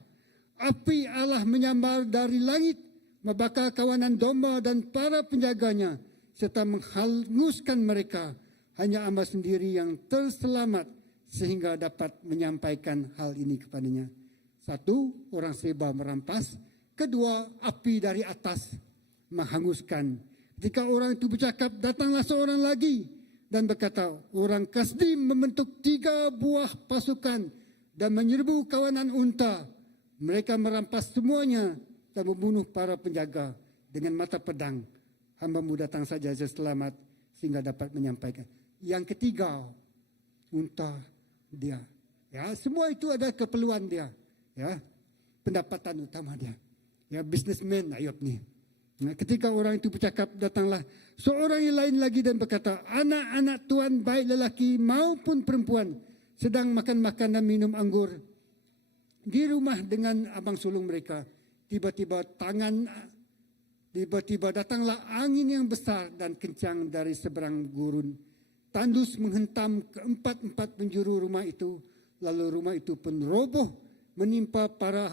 api Allah menyambar dari langit, membakar kawanan domba dan para penjaganya, serta menghanguskan mereka. Hanya hamba sendiri yang terselamat sehingga dapat menyampaikan hal ini kepadanya. Satu, orang Seba merampas. Kedua, api dari atas menghanguskan. Ketika orang itu bercakap, datanglah seorang lagi dan berkata, orang Kasdim membentuk 3 buah pasukan dan menyerbu kawanan unta. Mereka merampas semuanya dan membunuh para penjaga dengan mata pedang. Hambamu datang saja selamat sehingga dapat menyampaikan. Yang ketiga, unta dia. Ya, semua itu ada keperluan dia. Ya, pendapatan utama dia. Ya, businessman Ayub ni. Nah, ketika orang itu bercakap, datanglah seorang yang lain lagi dan berkata, anak-anak tuan baik lelaki maupun perempuan sedang makan-makan dan minum anggur di rumah dengan abang sulung mereka. Tiba-tiba datanglah angin yang besar dan kencang dari seberang gurun. Tandus menghentam keempat-empat penjuru rumah itu. Lalu rumah itu pun roboh menimpa para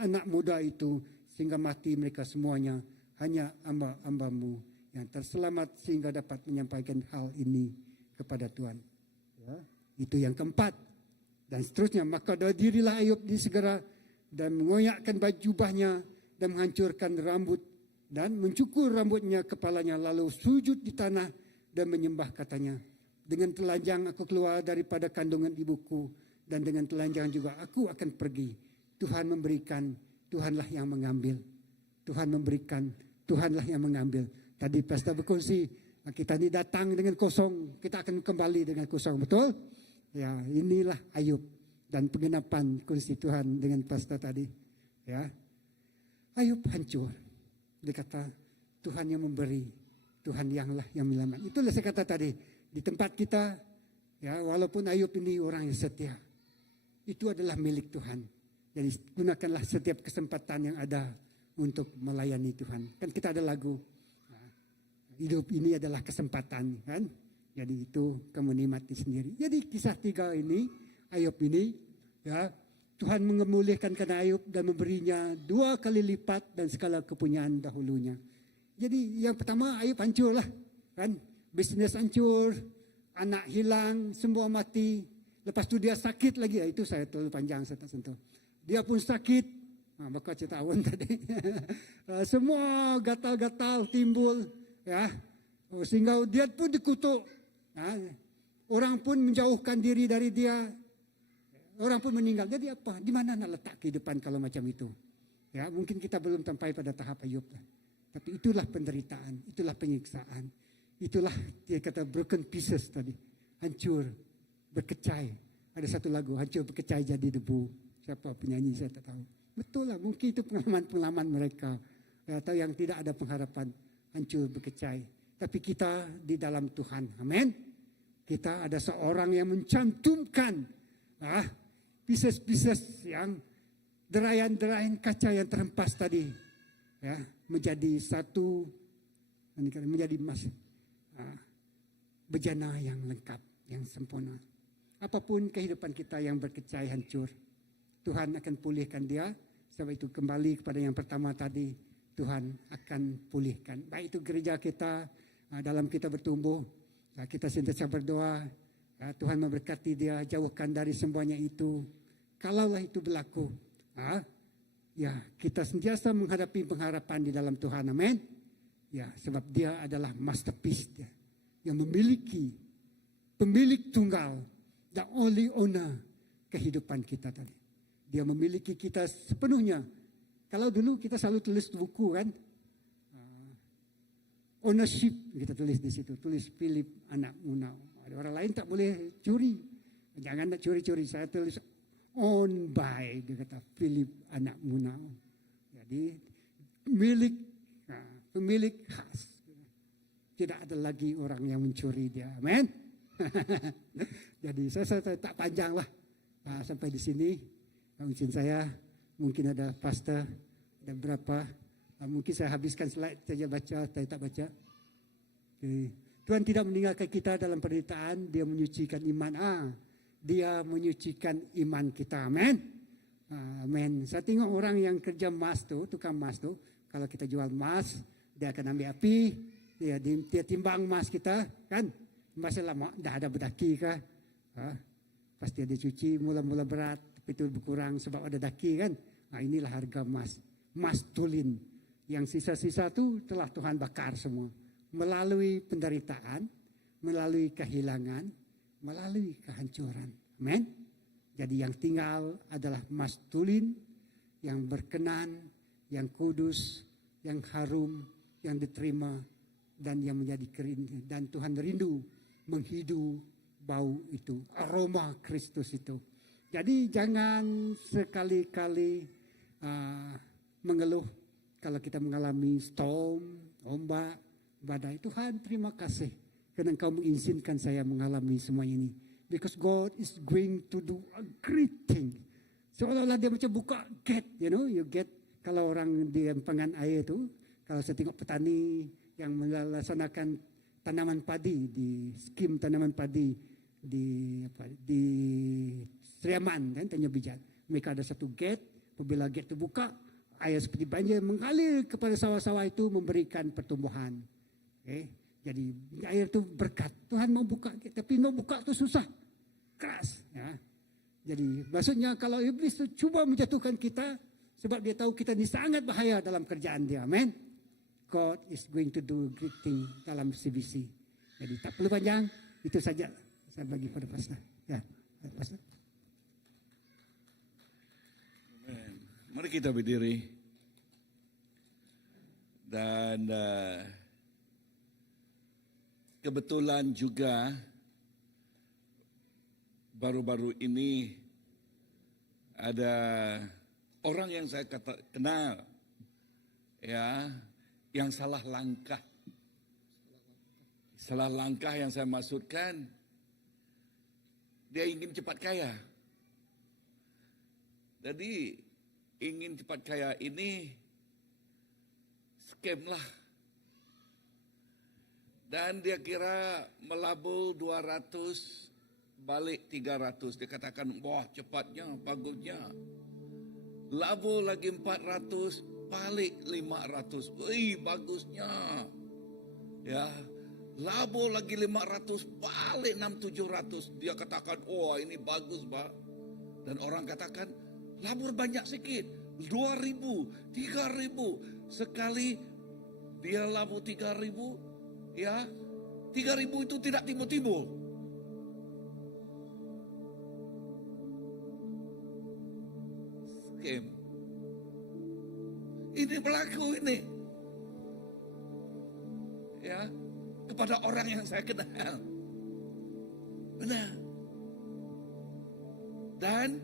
anak muda itu sehingga mati mereka semuanya. Hanya hamba-hambamu yang terselamat sehingga dapat menyampaikan hal ini kepada Tuhan. Ya, itu yang keempat. Dan seterusnya, maka dirilah Ayub segera dan mengoyakkan baju jubahnya dan menghancurkan rambut dan mencukur rambutnya kepalanya, lalu sujud di tanah dan menyembah, katanya, dengan telanjang aku keluar daripada kandungan ibuku dan dengan telanjang juga aku akan pergi. Tuhan memberikan, Tuhanlah yang mengambil. Tuhan memberikan, Tuhanlah yang mengambil. Tadi pastor berkongsi, kita ini datang dengan kosong, kita akan kembali dengan kosong, betul? Ya, inilah Ayub dan penggenapan kongsi Tuhan dengan pastor tadi. Ya, Ayub hancur. Dia kata, Tuhan yang memberi, Tuhan yang menyelamatkan. Itulah saya kata tadi, di tempat kita, ya, walaupun Ayub ini orang yang setia, itu adalah milik Tuhan. Jadi gunakanlah setiap kesempatan yang ada untuk melayani Tuhan. Kan kita ada lagu, hidup ini adalah kesempatan, kan? Jadi itu kamu nikmati sendiri. Jadi kisah 3 ini, Ayub ini, ya, Tuhan mengemulihkan karena Ayub dan memberinya 2 kali lipat dan segala kepunyaan dahulunya. Jadi yang pertama Ayub hancur lah, kan? Bisnis hancur, anak hilang, semua mati. Lepas itu dia sakit lagi, itu saya terlalu panjang saya tak sentuh. Dia pun sakit. Maka cerita awan tadi. Semua gatal-gatal timbul, ya. Sehingga dia pun dikutuk. Orang pun menjauhkan diri dari dia. Orang pun meninggal. Jadi apa? Di mana nak letak kehidupan kalau macam itu? Ya, mungkin kita belum sampai pada tahap Ayub. Tapi itulah penderitaan, itulah penyiksaan. Itulah dia kata broken pieces tadi. Hancur, berkecai. Ada satu lagu, hancur berkecai jadi debu. Siapa penyanyi saya tak tahu. Betul lah, mungkin itu pengalaman-pengalaman mereka. Atau yang tidak ada pengharapan, hancur berkecai. Tapi kita di dalam Tuhan, amin. Kita ada seorang yang mencantumkan pieces-pieces yang derayan-derayan kaca yang terhempas tadi, ya, menjadi satu, menjadi emas, bejana yang lengkap, yang sempurna. Apapun kehidupan kita yang berkecai hancur, Tuhan akan pulihkan dia. Sebab itu kembali kepada yang pertama tadi, Tuhan akan pulihkan. Baik itu gereja kita, dalam kita bertumbuh, kita sentiasa berdoa, Tuhan memberkati dia, jauhkan dari semuanya itu. Kalaulah itu berlaku, ya kita sentiasa menghadapi pengharapan di dalam Tuhan, amin. Ya, sebab dia adalah masterpiece dia, yang memiliki pemilik tunggal, the only owner kehidupan kita tadi. Dia memiliki kita sepenuhnya. Kalau dulu kita selalu tulis buku kan, ownership kita tulis di situ, tulis Philip anak Munau. Ada orang lain tak boleh curi, jangan nak curi-curi. Saya tulis owned by, dia kata Philip anak Munau. Jadi pemilik khas. Tidak ada lagi orang yang mencuri dia, amin. Jadi saya tak panjang lah, sampai di sini. Izin saya, mungkin ada pastor dan berapa, mungkin saya habiskan slide saja baca, saya tak baca. Okay. Tuhan tidak meninggalkan kita dalam penderitaan, dia menyucikan iman. Dia menyucikan iman kita, amin. Amin. Saya tengok orang yang kerja emas tu, tukang emas tu, kalau kita jual emas, dia akan ambil api, dia timbang emas kita, kan? Emas lama, dah ada berdaki kah? Pasti ada cuci, mula-mula berat, tapi itu berkurang sebab ada daki kan? Inilah harga emas. Emas tulin. Yang sisa-sisa tu telah Tuhan bakar semua. Melalui penderitaan, melalui kehilangan, melalui kehancuran. Amin. Jadi yang tinggal adalah emas tulin yang berkenan, yang kudus, yang harum, yang diterima dan yang menjadi kerindu. Dan Tuhan rindu menghidu bau itu, aroma Kristus itu. Jadi jangan sekali-kali mengeluh kalau kita mengalami storm, ombak, badai. Tuhan terima kasih karena Engkau mengizinkan saya mengalami semua ini. Because God is going to do a great thing. Seolah-olah dia macam buka gate, you get. Kalau orang di empangan air itu, kalau saya tengok petani yang melaksanakan tanaman padi di skim tanaman padi di Seriaman kan, Tanjung Bijak. Mereka ada satu gate, apabila gate itu buka, air seperti banjir mengalir kepada sawah-sawah itu memberikan pertumbuhan. Okay. Jadi air itu berkat. Tuhan mau buka, tapi mau buka itu susah, keras. Ya. Jadi maksudnya kalau iblis itu cuba menjatuhkan kita, sebab dia tahu kita ini sangat bahaya dalam kerjaan dia. Amen. God is going to do great thing dalam CBC. Jadi tak perlu panjang, itu saja saya bagi pada pastor. Ya, pastor. Mari kita berdiri dan kebetulan juga baru-baru ini ada orang yang saya kenal, ya, yang salah langkah. Salah langkah yang saya maksudkan, dia ingin cepat kaya. Jadi ingin cepat kaya ini scam lah. Dan dia kira melabur 200 balik 300. Dia katakan, wah cepatnya, bagusnya. Labur lagi 400 balik 500. Wih, bagusnya. Ya, labur lagi 500 balik 600-700. Dia katakan, oh ini bagus, Pak. Dan orang katakan, labur banyak sikit, 2.000, 3.000. Sekali dia labur 3.000, ya, 3.000 itu tidak timbul-timbul. Scam. Ini berlaku ini. Ya, kepada orang yang saya kenal. Benar. Dan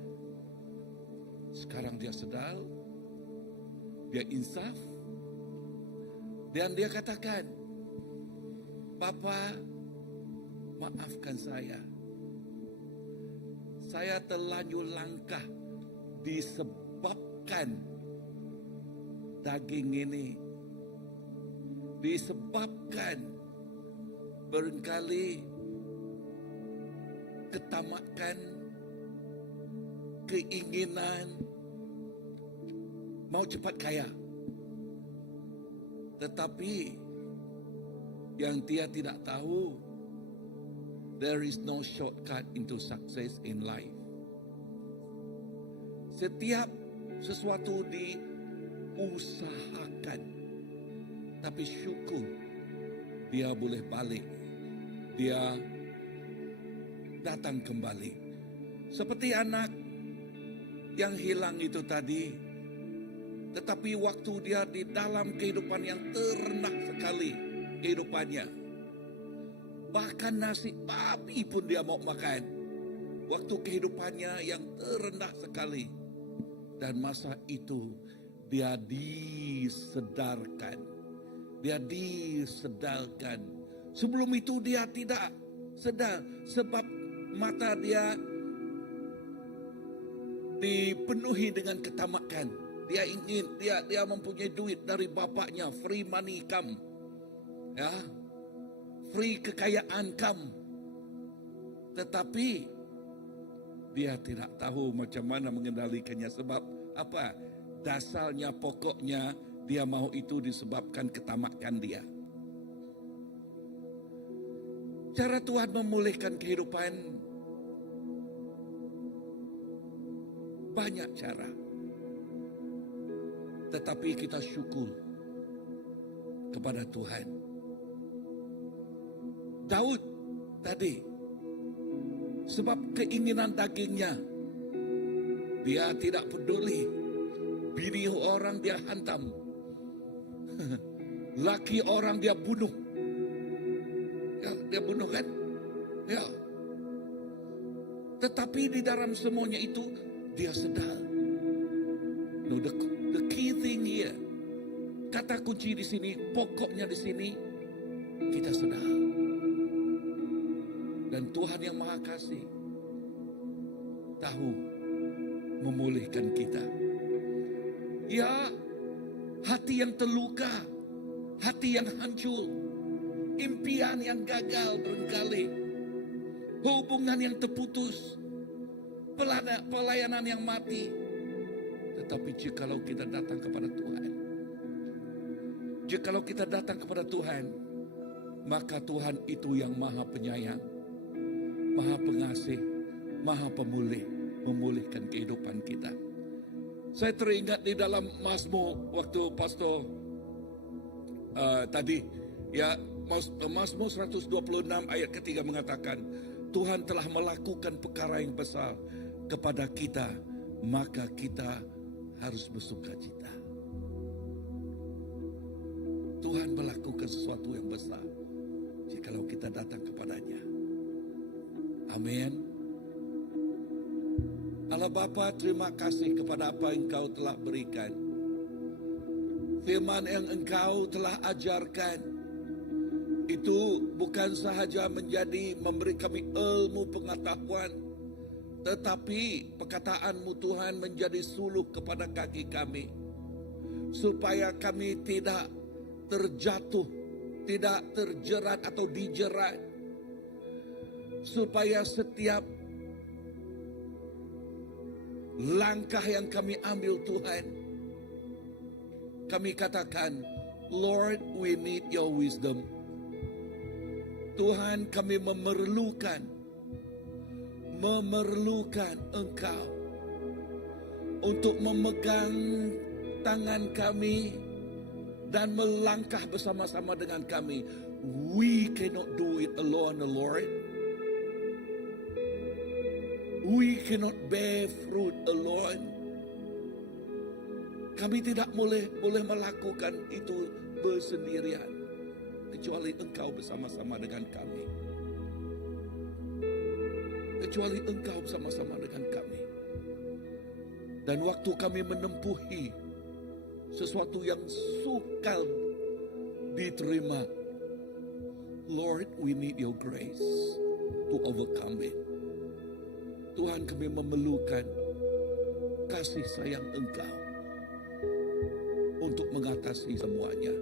sekarang dia sedar, dia insaf, dan dia katakan, Bapak, maafkan saya. Saya terlanjur langkah disebabkan daging ini. Disebabkan barangkali ketamakan, keinginan mau cepat kaya. Tetapi yang dia tidak tahu, there is no shortcut into success in life. Setiap sesuatu diusahakan, tapi syukur dia boleh balik, dia datang kembali. Seperti anak yang hilang itu tadi, tetapi waktu dia di dalam kehidupan yang terendah sekali kehidupannya, bahkan nasi babi pun dia mau makan, waktu kehidupannya yang terendah sekali. Dan masa itu dia disedarkan. Dia disedarkan. Sebelum itu dia tidak sedar, sebab mata dia dipenuhi dengan ketamakan. Dia ingin, dia mempunyai duit dari bapaknya, free money come. Ya. Free kekayaan come. Tetapi dia tidak tahu macam mana mengendalikannya. Sebab apa? Dasarnya, pokoknya dia mau itu disebabkan ketamakan dia. Cara Tuhan memulihkan kehidupan banyak cara. Tetapi kita syukur kepada Tuhan. Daud tadi, sebab keinginan dagingnya, dia tidak peduli. Bini orang dia hantam. Laki orang dia bunuh. Ya, dia bunuh kan? Ya. Tetapi di dalam semuanya itu, dia sedar. No, the key thing here, kata kunci di sini, pokoknya di sini, kita sedar. Dan Tuhan yang Maha Kasih tahu memulihkan kita. Ya, hati yang terluka, hati yang hancur, impian yang gagal berkali, hubungan yang terputus, pelayanan yang mati. Tetapi jikalau kita datang kepada Tuhan, jikalau kita datang kepada Tuhan, maka Tuhan itu yang Maha Penyayang, Maha Pengasih, Maha Pemulih, memulihkan kehidupan kita. Saya teringat di dalam Mazmur waktu pastor tadi, ya, Mazmur 126 ayat ketiga mengatakan, Tuhan telah melakukan perkara yang besar kepada kita, maka kita harus bersukacita. Tuhan melakukan sesuatu yang besar jikalau kita datang kepadanya. Amin. Allah Bapa, terima kasih kepada apa yang Engkau telah berikan. Firman yang Engkau telah ajarkan itu bukan sahaja memberi kami ilmu pengetahuan, tetapi perkataan-Mu Tuhan menjadi suluh kepada kaki kami, supaya kami tidak terjatuh, tidak terjerat atau dijerat, supaya setiap langkah yang kami ambil Tuhan, kami katakan, Lord, we need your wisdom. Tuhan, kami memerlukan Engkau untuk memegang tangan kami dan melangkah bersama-sama dengan kami. We cannot do it alone, Lord. We cannot bear fruit alone. Kami tidak boleh melakukan itu bersendirian, kecuali Engkau bersama-sama dengan kami. Kecuali Engkau bersama-sama dengan kami. Dan waktu kami menempuhi sesuatu yang sukar diterima, Lord, we need your grace to overcome it. Tuhan, kami memerlukan kasih sayang Engkau untuk mengatasi semuanya.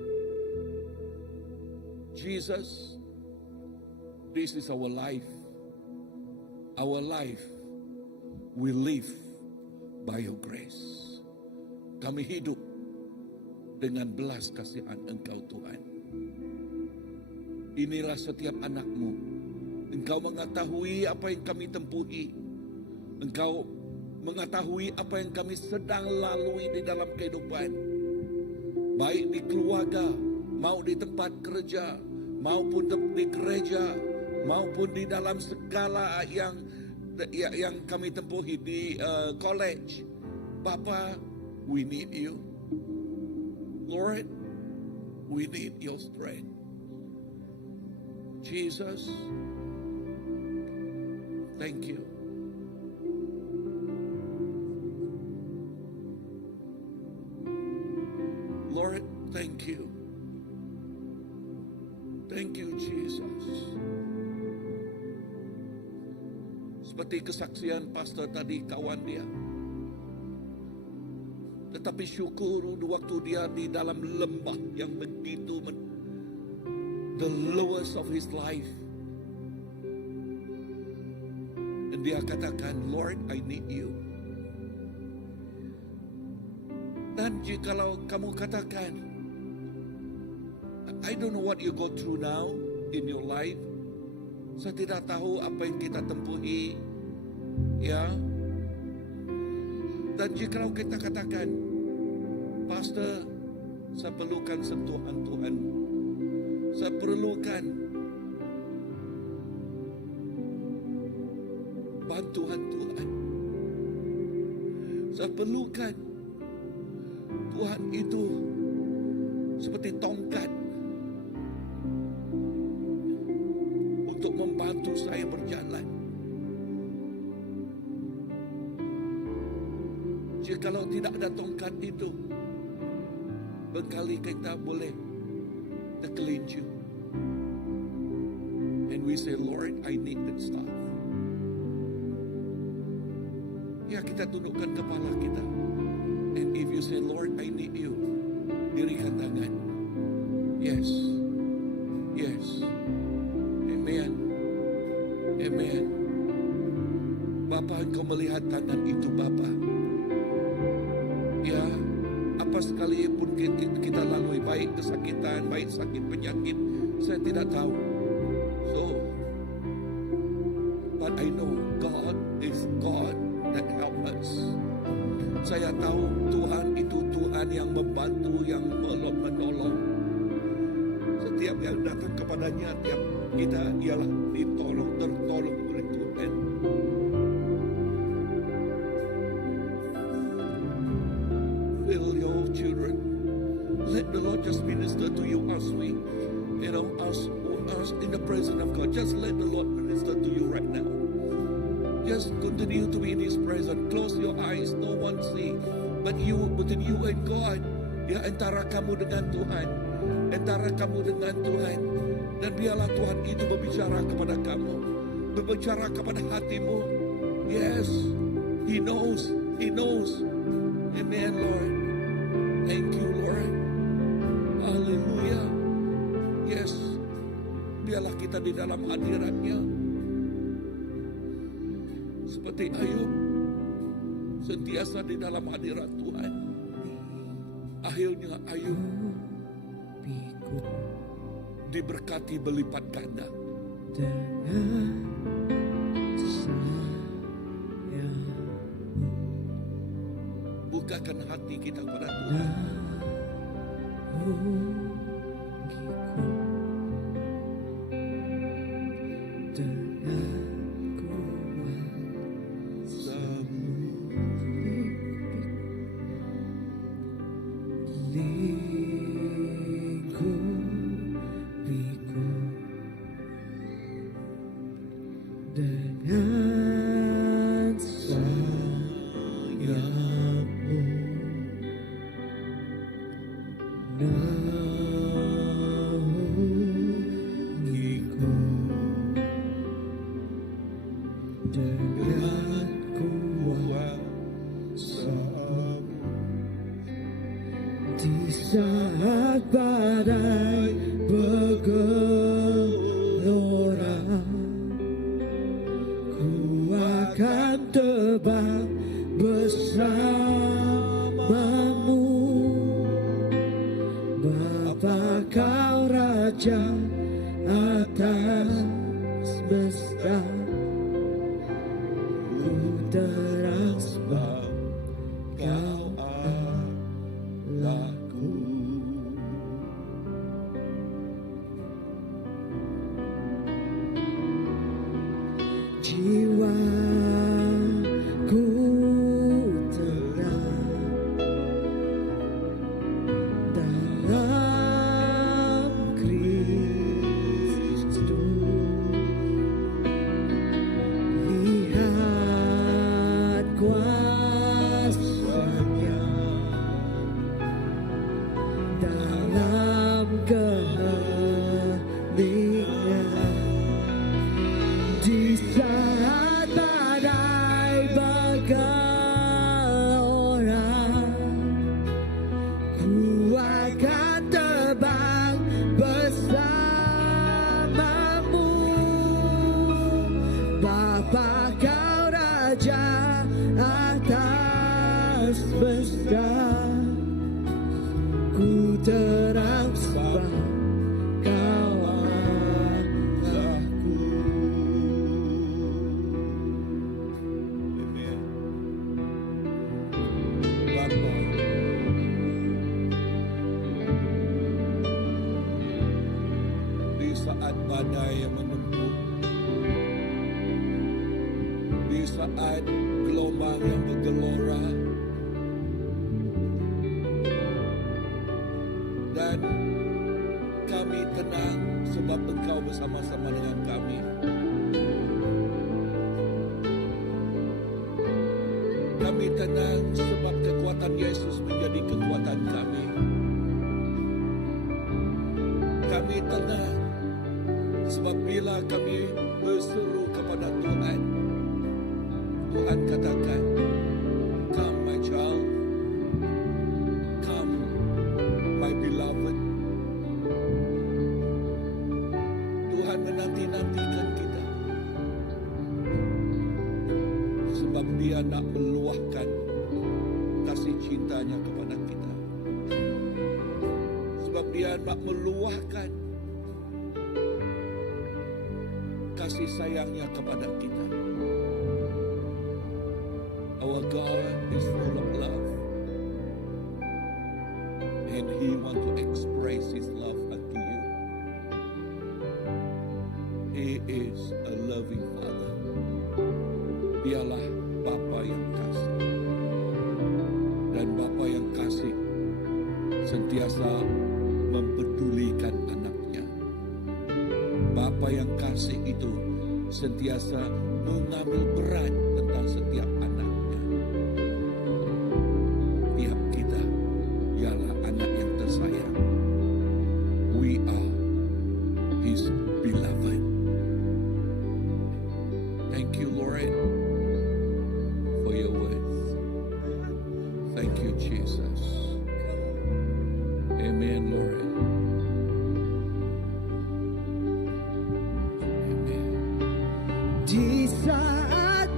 Jesus, this is our life. Our life we live by your grace. Kami hidup dengan belas kasihan Engkau Tuhan. Inilah setiap anak-Mu. Engkau mengetahui apa yang kami tempuhi. Engkau mengetahui apa yang kami sedang lalui di dalam kehidupan. Baik di keluarga, mau di tempat kerja, maupun di gereja, maupun di dalam segala yang kami tempuhi di college. Bapa, we need you. Lord, we need your strength. Jesus, thank you. Lord, thank you. Thank you, Jesus. Seperti kesaksian pastor tadi, kawan dia. Tetapi syukur waktu dia di dalam lembah yang begitu the lowest of his life. Dan dia katakan, Lord, I need you. Dan jikalau kamu katakan, I don't know what you go through now in your life. Saya tidak tahu apa yang kita tempuhi. Ya. Dan jikalau kita katakan, Pastor, saya perlukan sentuhan Tuhan. Saya perlukan bantuan Tuhan. Saya perlukan Tuhan itu seperti tongkat untuk membantu saya berjalan. Jikalau tidak ada tongkat itu, berkali kita boleh tergelincir. And we say, Lord, I need that stuff. Ya, kita tundukkan kepala kita. And if you say, Lord, I need you, dirikan tangan. Yes. Yes. Amen. Amen. Bapa, Engkau melihat tangan itu, Bapa. Ya, apa sekalipun kita lalui, baik kesakitan, baik sakit penyakit, saya tidak tahu. So, but I know God is God that help us. Saya tahu Tuhan itu Tuhan yang membantu, yang menolong. Setiap yang datang kepadanya, tiap kita ialah tertolong oleh Tuhan. Fill your children. Let the Lord just minister to you as we, us in the presence of God. Just let the Lord minister to you right now. Just continue to be in His presence. Close your eyes, no one see, but between you and God. Ya, antara kamu dengan Tuhan, antara kamu dengan Tuhan, dan biarlah Tuhan itu berbicara kepada kamu, berbicara kepada hatimu. Yes, He knows, He knows. Amen, Lord. Thank you, Lord. Hallelujah. Yes, biarlah kita di dalam hadirat-Nya. Seperti Ayub, sentiasa di dalam hadirat Tuhan. Akhirnya Ayub diberkati berlipat ganda. Bukakan hati kita kepada Tuhan. Di saat badai bergelora, ku akan terbang bersamamu. Raja atas semesta, ku terang sebab Kau Allahku. Jiwaku tenang dalam Kristus. Lihat kuasa-Nya dalam keheningan. Di saat badai bergelora, ku akan terbang bersamamu. Bapa, Kau Raja atas semesta, ku terang sebab Kau Allahku. Amen. Bapa, di saat badai yang menempuh, di saat gelombang yang bergelora, dan kami tenang sebab Engkau bersama-sama dengan kami. Kami tenang sebab kekuatan Yesus menjadi kekuatan kami. Kami tenang sebab bila kami berseru kepada Tuhan, Tuhan katakan, "Come my child, come my beloved." Tuhan menanti-nantikan kita sebab Dia nak meluahkan kasih cintanya kepada kita. Sebab Dia nak meluahkan kasih sayangnya kepada kita. Our God is full of love, and He want to express His love unto you. He is a loving Father. Dialah Bapa yang kasih, dan Bapa yang kasih sentiasa mempedulikan anaknya. Bapa yang kasih itu sentiasa mengambil berat tentang setiap anaknya. Tiap kita ialah anak yang tersayang. We are His beloved. Thank you, Lord, for your words. Thank you, Jesus. Amen, Lord. Amen. Di saat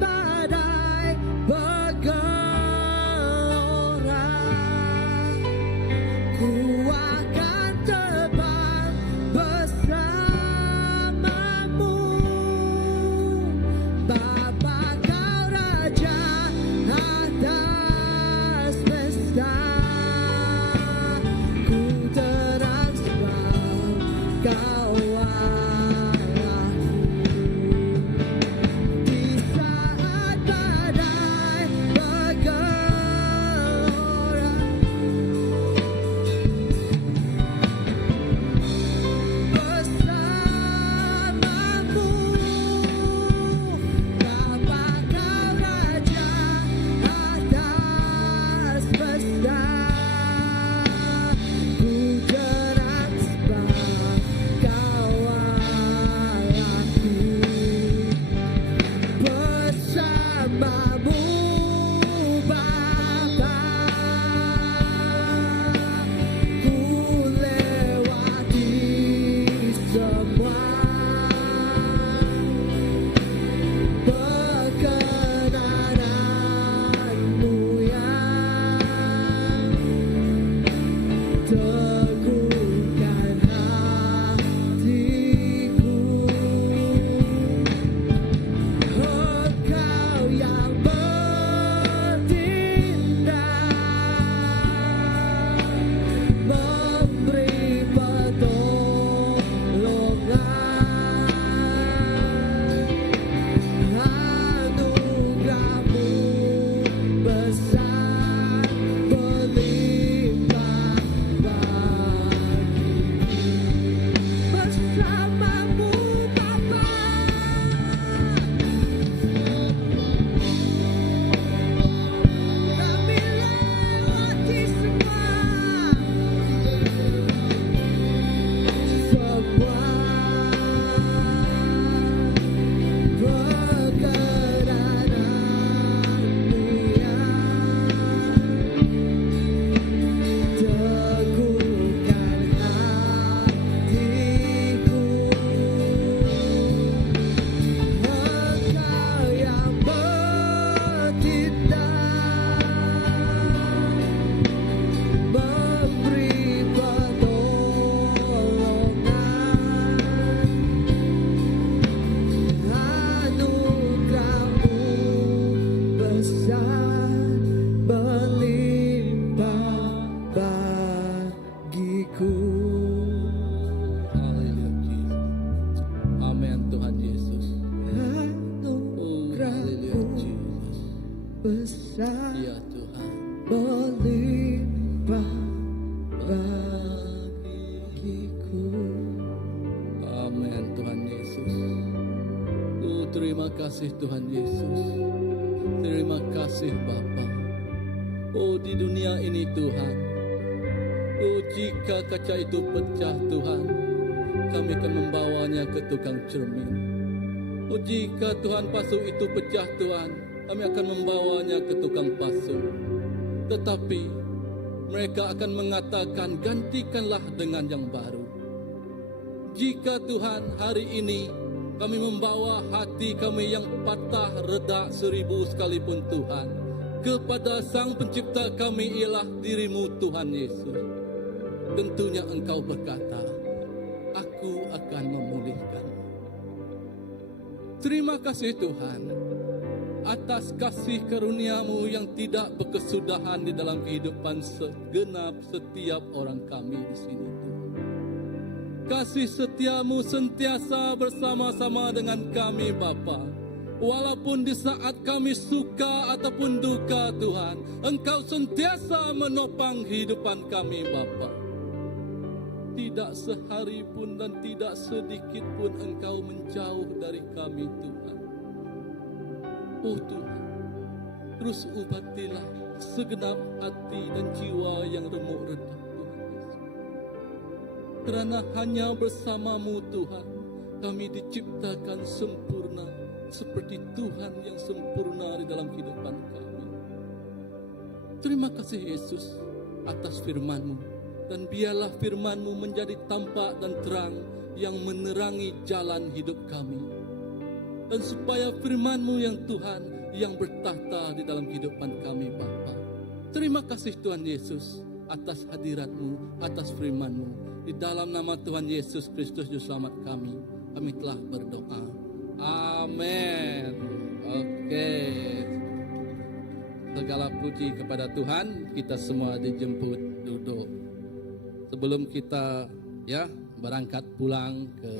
besar Ya Tuhan. melimpah bagiku. Amin Tuhan Yesus. Oh, terima kasih Tuhan Yesus. Terima kasih Bapa. Oh, di dunia ini Tuhan, oh, jika kaca itu pecah Tuhan, kami akan membawanya ke tukang cermin. Oh, jika Tuhan pasu itu pecah Tuhan, kami akan membawanya ke tukang pasu. Tetapi mereka akan mengatakan, gantikanlah dengan yang baru. Jika Tuhan hari ini kami membawa hati kami yang patah reda 1000 sekalipun Tuhan, kepada Sang Pencipta kami ialah diri-Mu Tuhan Yesus, tentunya Engkau berkata, aku akan memulihkan. Terima kasih Tuhan atas kasih karunia-Mu yang tidak berkesudahan di dalam kehidupan segenap setiap orang kami di sini Tuhan. Kasih setia-Mu sentiasa bersama-sama dengan kami Bapa. Walaupun di saat kami suka ataupun duka Tuhan, Engkau sentiasa menopang kehidupan kami Bapa. Tidak sehari pun dan tidak sedikit pun Engkau menjauh dari kami Tuhan. Oh Tuhan, terus ubatilah segenap hati dan jiwa yang remuk redap Tuhan Yesus. Kerana hanya bersama-Mu Tuhan, kami diciptakan sempurna, seperti Tuhan yang sempurna di dalam kehidupan kami. Terima kasih Yesus atas firman-Mu, dan biarlah firman-Mu menjadi tampak dan terang yang menerangi jalan hidup kami. Dan supaya firman-Mu yang Tuhan yang bertahta di dalam kehidupan kami Bapa. Terima kasih Tuhan Yesus atas hadirat-Mu, atas firman-Mu. Di dalam nama Tuhan Yesus Kristus Juru Selamat kami telah berdoa. Amin. Oke. Segala puji kepada Tuhan. Kita semua dijemput duduk. Sebelum kita berangkat pulang ke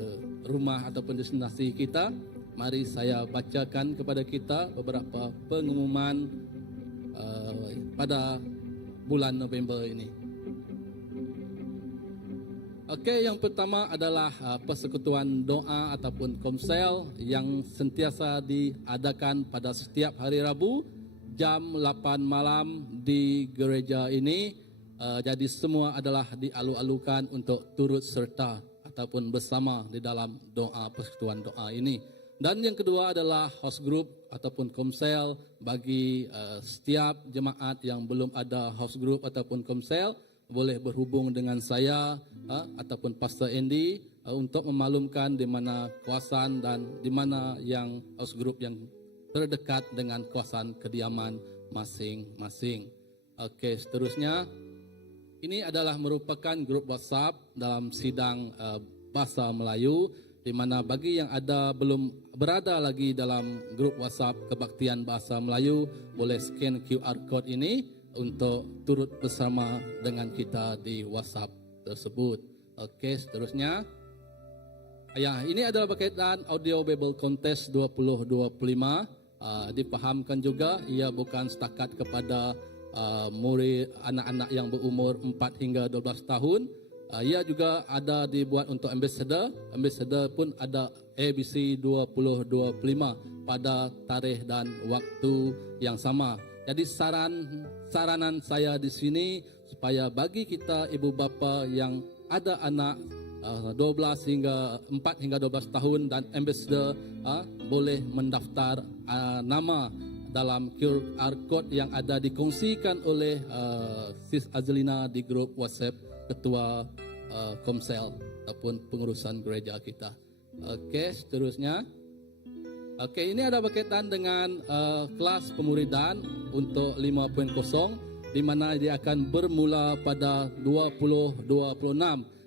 rumah ataupun destinasi kita, mari saya bacakan kepada kita beberapa pengumuman pada bulan November ini. Oke, yang pertama adalah persekutuan doa ataupun komsel yang sentiasa diadakan pada setiap hari Rabu jam 8 malam di gereja ini. Jadi semua adalah dialu-alukan untuk turut serta ataupun bersama di dalam doa persekutuan doa ini. Dan yang kedua adalah house group ataupun komsel bagi setiap jemaat yang belum ada house group ataupun komsel, boleh berhubung dengan saya ataupun Pastor Andy untuk memaklumkan di mana kawasan dan di mana yang house group yang terdekat dengan kawasan kediaman masing-masing. Oke, seterusnya ini adalah merupakan grup WhatsApp dalam sidang bahasa Melayu, di mana bagi yang belum berada lagi dalam grup WhatsApp kebaktian bahasa Melayu, boleh scan QR code ini untuk turut bersama dengan kita di WhatsApp tersebut. Oke, seterusnya. Ini adalah berkaitan Audio Bible Contest 2025. Dipahamkan juga ia bukan setakat kepada murid anak-anak yang berumur 4 hingga 12 tahun. Ia juga ada dibuat untuk ambassador. Ambassador pun ada ABC 2025 pada tarikh dan waktu yang sama. Jadi saranan saya di sini supaya bagi kita ibu bapa yang ada anak 4 hingga 12 tahun dan ambassador boleh mendaftar nama dalam QR code yang ada dikongsikan oleh Sis Azlina di grup WhatsApp Ketua Komsel ataupun pengurusan gereja kita. Oke, seterusnya. Oke, ini ada berkaitan dengan kelas pemuridan untuk 5.0 di mana dia akan bermula pada 2026.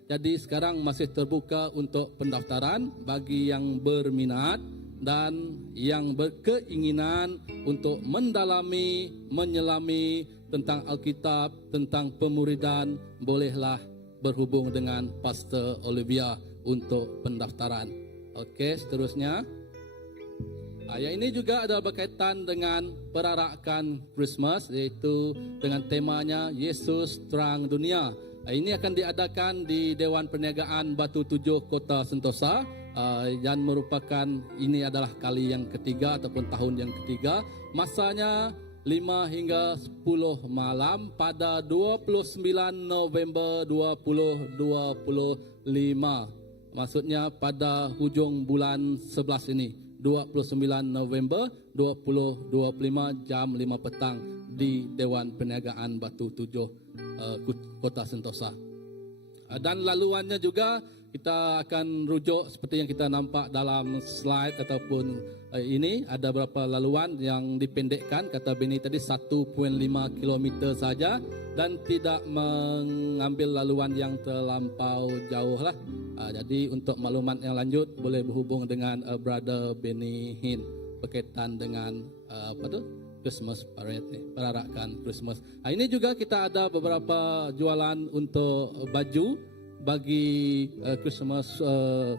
Jadi sekarang masih terbuka untuk pendaftaran bagi yang berminat dan yang berkeinginan untuk mendalami, menyelami tentang Alkitab, tentang pemuridan, bolehlah berhubung dengan Pastor Olivia untuk pendaftaran. Oke, seterusnya. Yang ini juga ada berkaitan dengan perarakan Christmas, yaitu dengan temanya Yesus Terang Dunia. Ini akan diadakan di Dewan Perniagaan Batu Tujuh Kota Sentosa, yang merupakan ini adalah kali yang ketiga ataupun tahun yang ketiga. Masanya 5 hingga 10 malam pada 29 November 2025. Maksudnya pada hujung bulan 11 ini, 29 November 2025 jam 5 petang di Dewan Perniagaan Batu Tujuh Kota Sentosa. Dan laluannya juga kita akan rujuk seperti yang kita nampak dalam slide ataupun ini ada beberapa laluan yang dipendekkan, kata Benny tadi 1.5 km saja dan tidak mengambil laluan yang terlampau jauh lah. Jadi untuk maklumat yang lanjut boleh berhubung dengan Brother Benny Hin berkaitan dengan Christmas parade ni, perarakan Christmas. Ini juga kita ada beberapa jualan untuk baju bagi Christmas,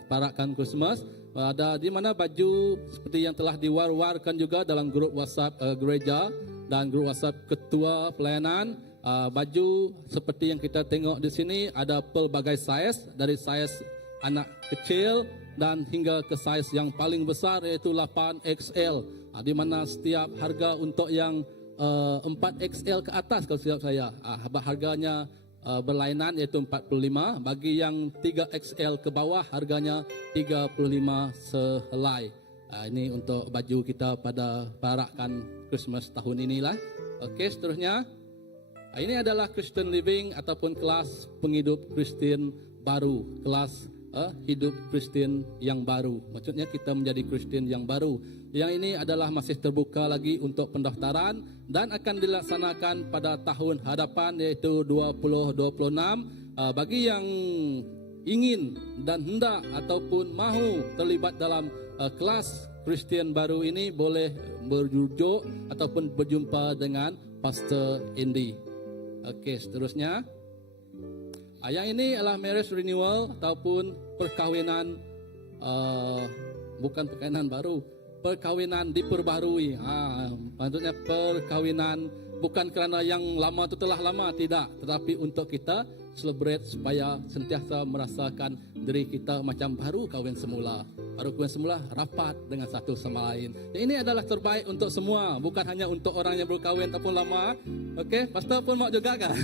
perarakan Christmas. Ada di mana baju seperti yang telah diwar-warkan juga dalam grup WhatsApp gereja dan grup WhatsApp ketua pelayanan. Baju seperti yang kita tengok di sini ada pelbagai saiz, dari saiz anak kecil dan hingga ke saiz yang paling besar iaitu 8XL. Di mana setiap harga untuk yang 4XL ke atas kalau silap saya, harganya berlainan iaitu 45. Bagi yang 3XL ke bawah harganya 35 sehelai. Ini untuk baju kita pada perarakan Christmas tahun inilah. Okey, seterusnya. Ini adalah Christian Living ataupun kelas penghidup Kristen baru, kelas hidup Kristen yang baru. Maksudnya kita menjadi Kristen yang baru. Yang ini adalah masih terbuka lagi untuk pendaftaran dan akan dilaksanakan pada tahun hadapan iaitu 2026. Bagi yang ingin dan hendak ataupun mahu terlibat dalam kelas Kristen baru ini boleh berjujuk ataupun berjumpa dengan Pastor Andy. Okey, seterusnya. Yang ini adalah marriage renewal ataupun perkahwinan, bukan perkahwinan baru, perkahwinan diperbarui. Maksudnya perkahwinan bukan kerana yang lama itu telah lama, tidak, tetapi untuk kita celebrate supaya sentiasa merasakan diri kita macam baru kahwin semula. Baru kahwin semula rapat dengan satu sama lain. Yang ini adalah terbaik untuk semua, bukan hanya untuk orang yang berkahwin ataupun lama. Okey, pastor pun mau juga kan?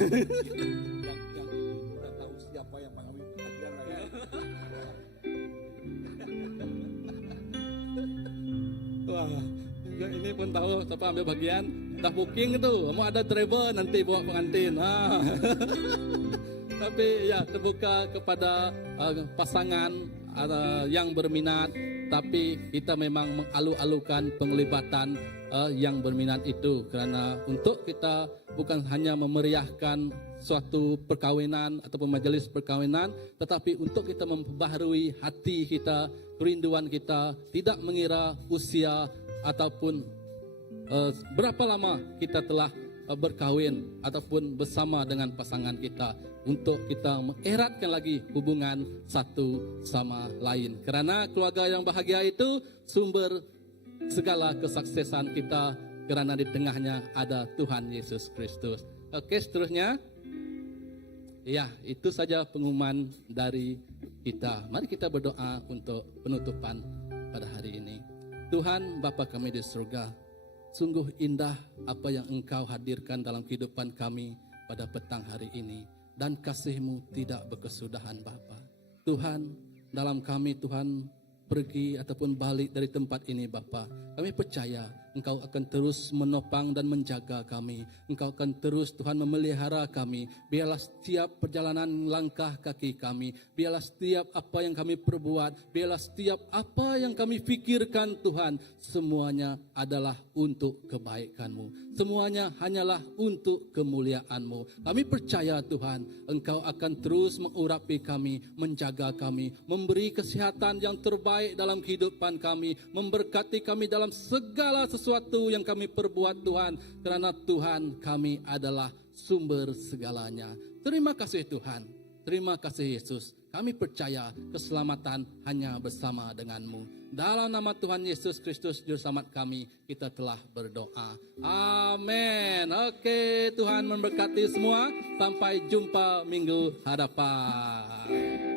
Wah, ini pun tahu siapa ambil bagian. Dah booking itu, mau ada driver nanti bawa pengantin. Tapi ya terbuka kepada pasangan yang berminat. Tapi kita memang mengalu-alukan penglibatan yang berminat itu. Kerana untuk kita bukan hanya memeriahkan suatu perkahwinan ataupun majlis perkahwinan, tetapi untuk kita memperbaharui hati kita, kerinduan kita, tidak mengira usia ataupun berapa lama kita telah berkahwin ataupun bersama dengan pasangan kita, untuk kita mengeratkan lagi hubungan satu sama lain. Kerana keluarga yang bahagia itu sumber segala kesuksesan kita, kerana di tengahnya ada Tuhan Yesus Kristus. Okey, seterusnya. Ya, itu saja pengumuman dari kita. Mari kita berdoa untuk penutupan pada hari ini. Tuhan Bapa kami di surga, sungguh indah apa yang Engkau hadirkan dalam kehidupan kami pada petang hari ini. Dan kasih-Mu tidak berkesudahan Bapa. Tuhan, dalam kami Tuhan pergi ataupun balik dari tempat ini Bapa, kami percaya Engkau akan terus menopang dan menjaga kami. Engkau akan terus Tuhan memelihara kami. Biarlah setiap perjalanan langkah kaki kami, biarlah setiap apa yang kami perbuat, biarlah setiap apa yang kami fikirkan Tuhan, semuanya adalah untuk kebaikan-Mu. Semuanya hanyalah untuk kemuliaan-Mu. Kami percaya Tuhan, Engkau akan terus mengurapi kami, menjaga kami, memberi kesihatan yang terbaik dalam kehidupan kami, memberkati kami dalam segala sesuatu yang kami perbuat Tuhan, kerana Tuhan kami adalah sumber segalanya. Terima kasih Tuhan, terima kasih Yesus. Kami percaya keselamatan hanya bersama denganmu. Dalam nama Tuhan Yesus Kristus Juru Selamat kami, kita telah berdoa. Amin. Oke, Tuhan memberkati semua. Sampai jumpa minggu hadapan.